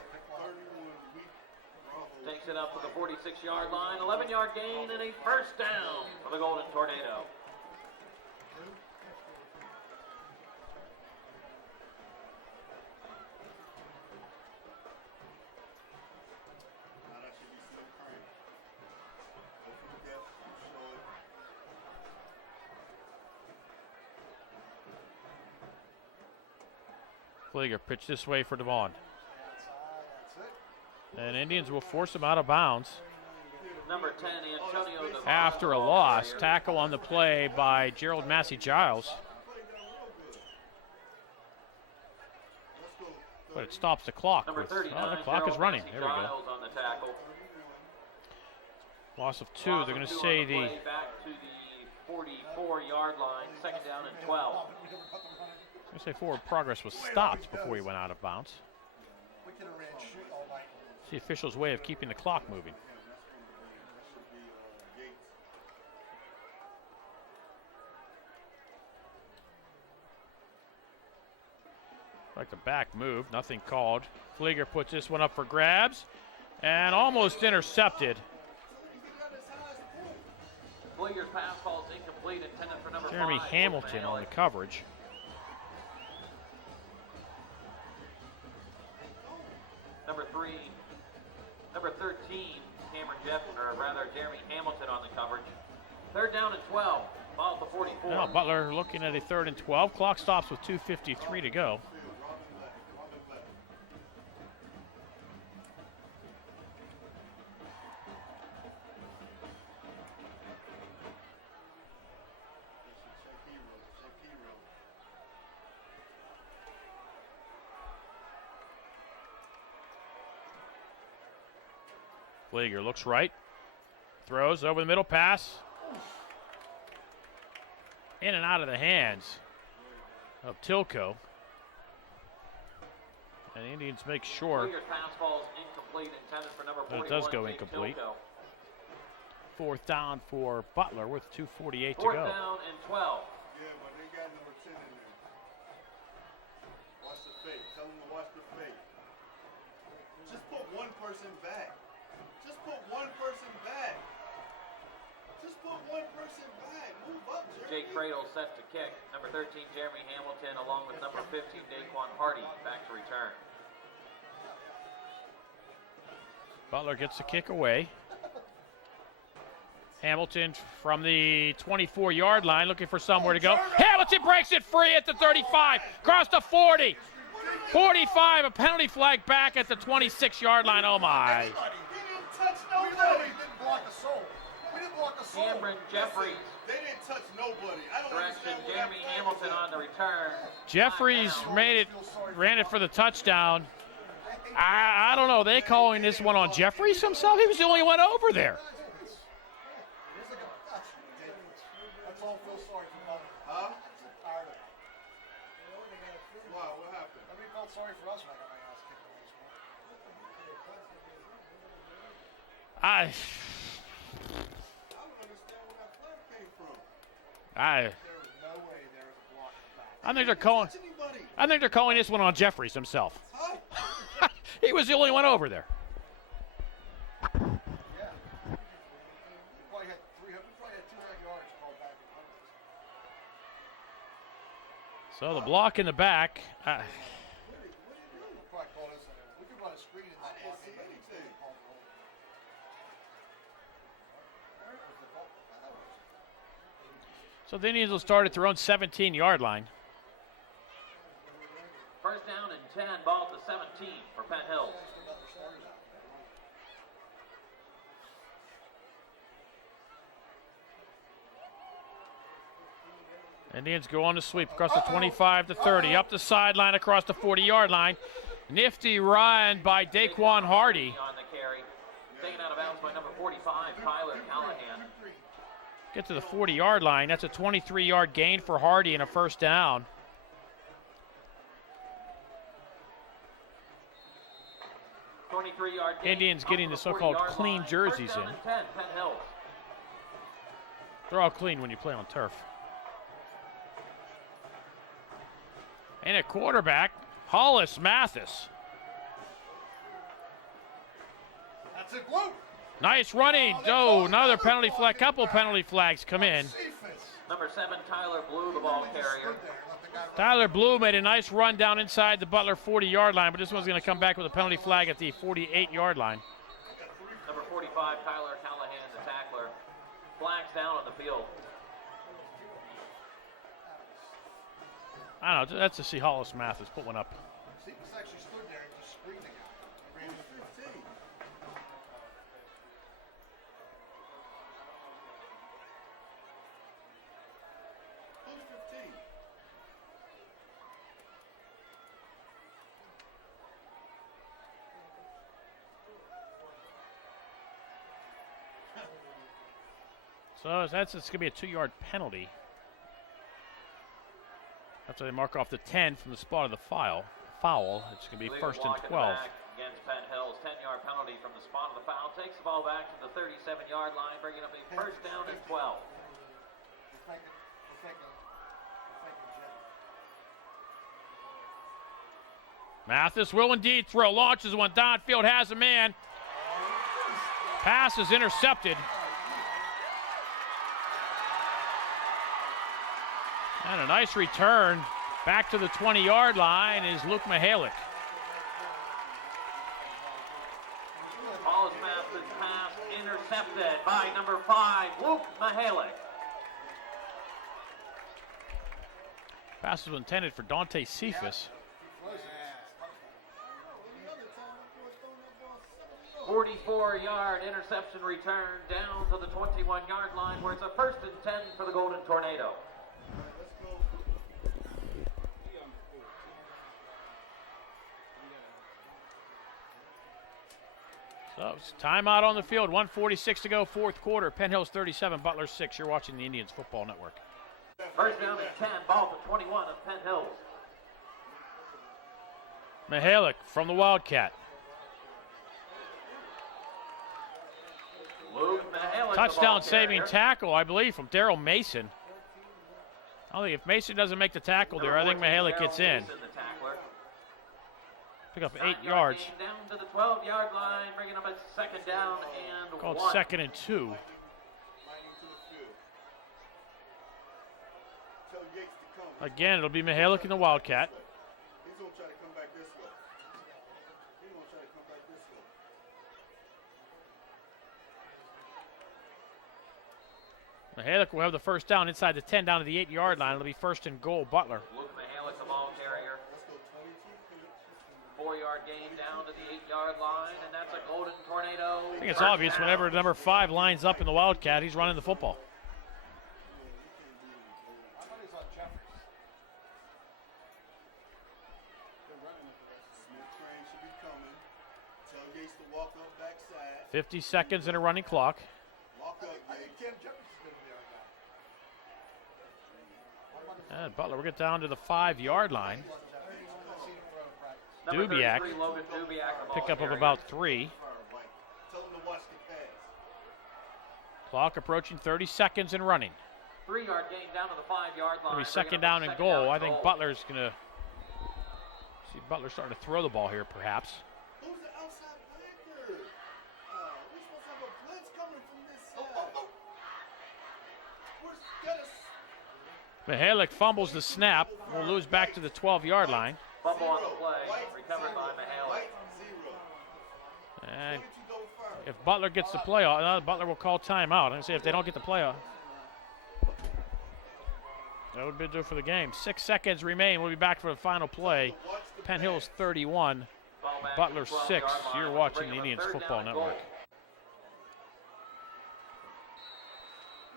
Takes it up to the 46-yard line. 11-yard gain and a first down for the Golden Tornado. Flieger pitch this way for Devon. And Indians will force him out of bounds. Number 10, Antonio Devon. After a loss, tackle on the play by Gerald Massey-Giles. But it stops the clock. Number 39, the clock is running. There we go. Giles on the tackle. Loss of 2. They're going to say the back to the 44-yard line. Second down and 12. I'm going to say forward progress was stopped before he went out of bounds. It's the official's way of keeping the clock moving. Like the back move, nothing called. Flieger puts this one up for grabs and almost intercepted. Flieger's pass ball is incomplete, intended for number Jeremy 5. Hamilton on the coverage. Number 13, Cameron Jeff, or rather Jeremy Hamilton on the coverage. Third down and 12. Ball at the 44. Now Butler looking at a 3rd and 12. Clock stops with 2:53 to go. Flieger looks right, throws over the middle, pass. In and out of the hands of Tilko. And the Indians make sure Flieger's pass ball is incomplete, intended for number 41. it does go incomplete. Tilko. 4th down for Butler with 2:48 to Fourth go. down and 12. Yeah, but they got number 10 in there. Watch the fake. Tell them to watch the fake. Just put one person back. Just put one person back. Just put one person back. Move up, Jerry. Jake Cradle set to kick. Number 13, Jeremy Hamilton, along with number 15, Daquan Hardy, back to return. Butler gets the kick away. Hamilton from the 24-yard line looking for somewhere to go. Hamilton breaks it free at the 35, across the 40. 45, a penalty flag back at the 26-yard line. Oh, my. We didn't touch nobody. We didn't block a soul. We didn't block a soul. Cameron Jeffries. They didn't touch nobody. I don't Direction, understand what Jeremy that flag Hamilton is. on the return. Jeffries ran it for the touchdown. I don't know. They calling this one on Jeffries himself? He was the only one over there. That's all feel sorry for Butler. Huh? Tired of it. Wow, what happened? Nobody felt sorry for us when I got my ass kicked in this one. I I don't understand where that flag came from. There was no way there was a block in the back. think they're calling. Touch anybody. I think they're calling this one on Jeffries himself. Huh? He was the only one over there. Yeah. We probably had 200 yards called back in hundreds. So the block in the back. We'll probably call this we could run a screen in that I didn't block. see anything. So the Indians will start at their own 17-yard line. First down and 10, ball at the 17 for Penn Hills. Indians go on to sweep across the 25 to 30, up the sideline across the 40-yard line. Nifty run by Daquan Hardy. On the carry. Taken out of bounds by number 45, Tyler Callahan. Get to the 40-yard line. That's a 23-yard gain for Hardy and a first down. 23-yard gain. Indians getting the so-called clean jerseys First down in. and 10, Penn Hills. They're all clean when you play on turf. And at quarterback, Hollis Mathis. That's it, Blue. Nice running. Oh, another penalty flag. Couple penalty flags come in. Number 7, Tyler Blue, the ball carrier. Tyler Blue made a nice run down inside the Butler 40-yard line, but this one's going to come back with a penalty flag at the 48-yard line. Number 45, Tyler Callahan, the tackler. Flags down on the field. I don't know. That's to see Hollis Mathis put one up. Cephas actually stood there and just screaming at him. He ran to 15. Who's 15? So it's going to be a 2-yard penalty. After they mark off the 10 from the spot of the foul, it's going to be first and 12. Against Penn Hills, 10-yard penalty from the spot of the foul. Takes the ball back to the 37-yard line, bringing up a first down and 12. We're thinking Jet. Mathis will indeed throw. Launches one downfield, has a man. Pass is intercepted. And a nice return back to the 20-yard line is Luke Mihalik. Hollis Mathis pass intercepted by number 5, Luke Mihalik. Pass was intended for Dante Cephas. 44-yard interception return down to the 21-yard line, where it's a first and 10 for the Golden Tornado. So it's timeout on the field. 1:46 to go, fourth quarter. Penn Hills 37, Butler 6. You're watching the Indians Football Network. First down and 10, ball to 21 of Penn Hills. Mihalik from the Wildcat. Luke Mihalik, Touchdown saving tackle, I believe, from Daryl Mason. I think if Mason doesn't make the tackle there, I think Mihalik gets in. Pick up 8 yards. Down to the 12-yard line, bringing up a second down and Called 1. second and 2. Again, it'll be Mihalik in the Wildcat. He's going to try to come back this way. He's going to try to come back this way. Mihalik will have the first down inside the 10 down to the 8-yard line. It'll be first and goal, Butler. Luke Mihalik, the ball carrier. Let's go 22 feet. 4-yard gain down to the 8-yard line, and that's a Golden Tornado. I think it's obvious whenever number 5 lines up in the Wildcat, he's running the football. My money's on Jeffers. 50 seconds in a running clock. I think Cam Jeffers is going to be our guy. And Butler will get down to the 5-yard line. Number Dubiak, 33, Logan Dubiak, the ball pickup of carrier. about 3. Tell him to watch the pass. Clock approaching 30 seconds and running. 3-yard gain down to the 5-yard line. It'll be Bringing second up down a and second goal. down I and think goal. Butler's going to see Butler starting to throw the ball here, perhaps. Who's the outside backer? We're supposed to have a blitz coming from this side. Mihalik fumbles the snap. We'll lose back to the 12-yard line. Fumble on the play, recovered by Mihalik. White, 0. And 22 go first. if Butler gets the playoff, Butler will call timeout. And say if they don't get the playoff, that would be good for the game. 6 seconds remain. We'll be back for the final play. Penn Hills 31, Ball back Butler to the 6. 12-yard line. You're watching the Bringing up Indians third Football down and goal. Network.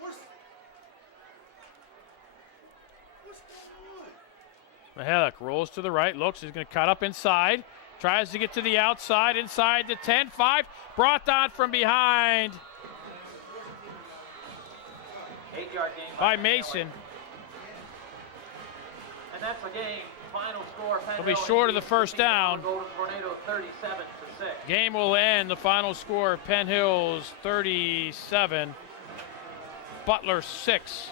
What's going on? Mihalik rolls to the right, looks, he's going to cut up inside, tries to get to the outside, inside the 10, 5, brought down from behind 8-yard gain by Mihalik. Mason. And that's the game. Final score. Penn He'll be Hills short of the defeats first down. Golden Tornado 37-6. Game will end. The final score: Penn Hills 37, Butler 6.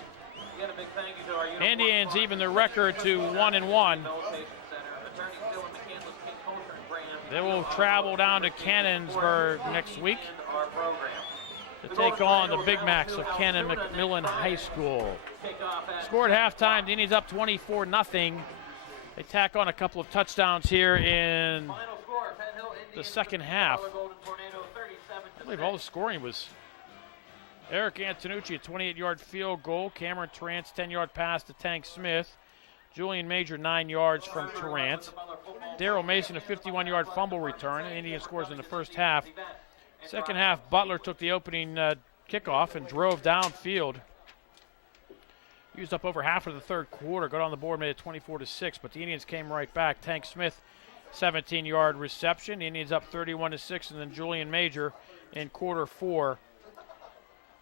Again, a big thank you to our uniform Indians sponsors, even their record to 1-1. Rehabilitation Center, Attorney Phil and McCandless King Culture and Brand. They will travel down to Cannonsburg next week And our program. to take on the Big Macs of Cannon McMillan High School. Kickoff at Scored halftime. The Indians up 24-0. They tack on a couple of touchdowns here in final score. Penn Hill the Indians second defeat half. Butler Golden Tornado 37 I believe all the scoring was Eric Antonucci, a 28-yard field goal. Cameron Tarrant's 10-yard pass to Tank Smith. Julian Major, 9 yards from Tarrant. Daryl Mason, a 51-yard fumble return. Indian scores in the first half. Second half, Butler took the opening kickoff and drove downfield. Used up over half of the third quarter. Got on the board, made it 24-6, but the Indians came right back. Tank Smith, 17-yard reception. The Indians up 31-6, and then Julian Major in quarter 4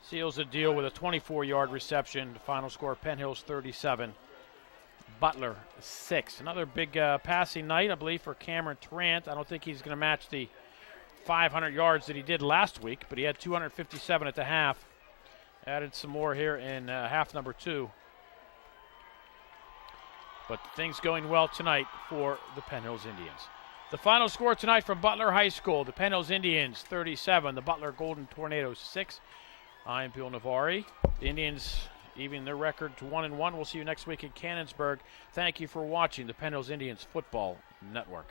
seals the deal with a 24-yard reception. The final score: Penn Hills 37, Butler 6. Another big passing night, I believe, for Cameron Tarrant. I don't think he's going to match the 500 yards that he did last week, but he had 257 at the half. Added some more here in half number 2. But things going well tonight for the Penn Hills Indians. The final score tonight from Butler High School: the Penn Hills Indians 37, the Butler Golden Tornado 6. I'm Bill Navari. The Indians even their record to 1-1. We'll see you next week in Cannonsburg. Thank you for watching the Penn Hills Indians Football Network.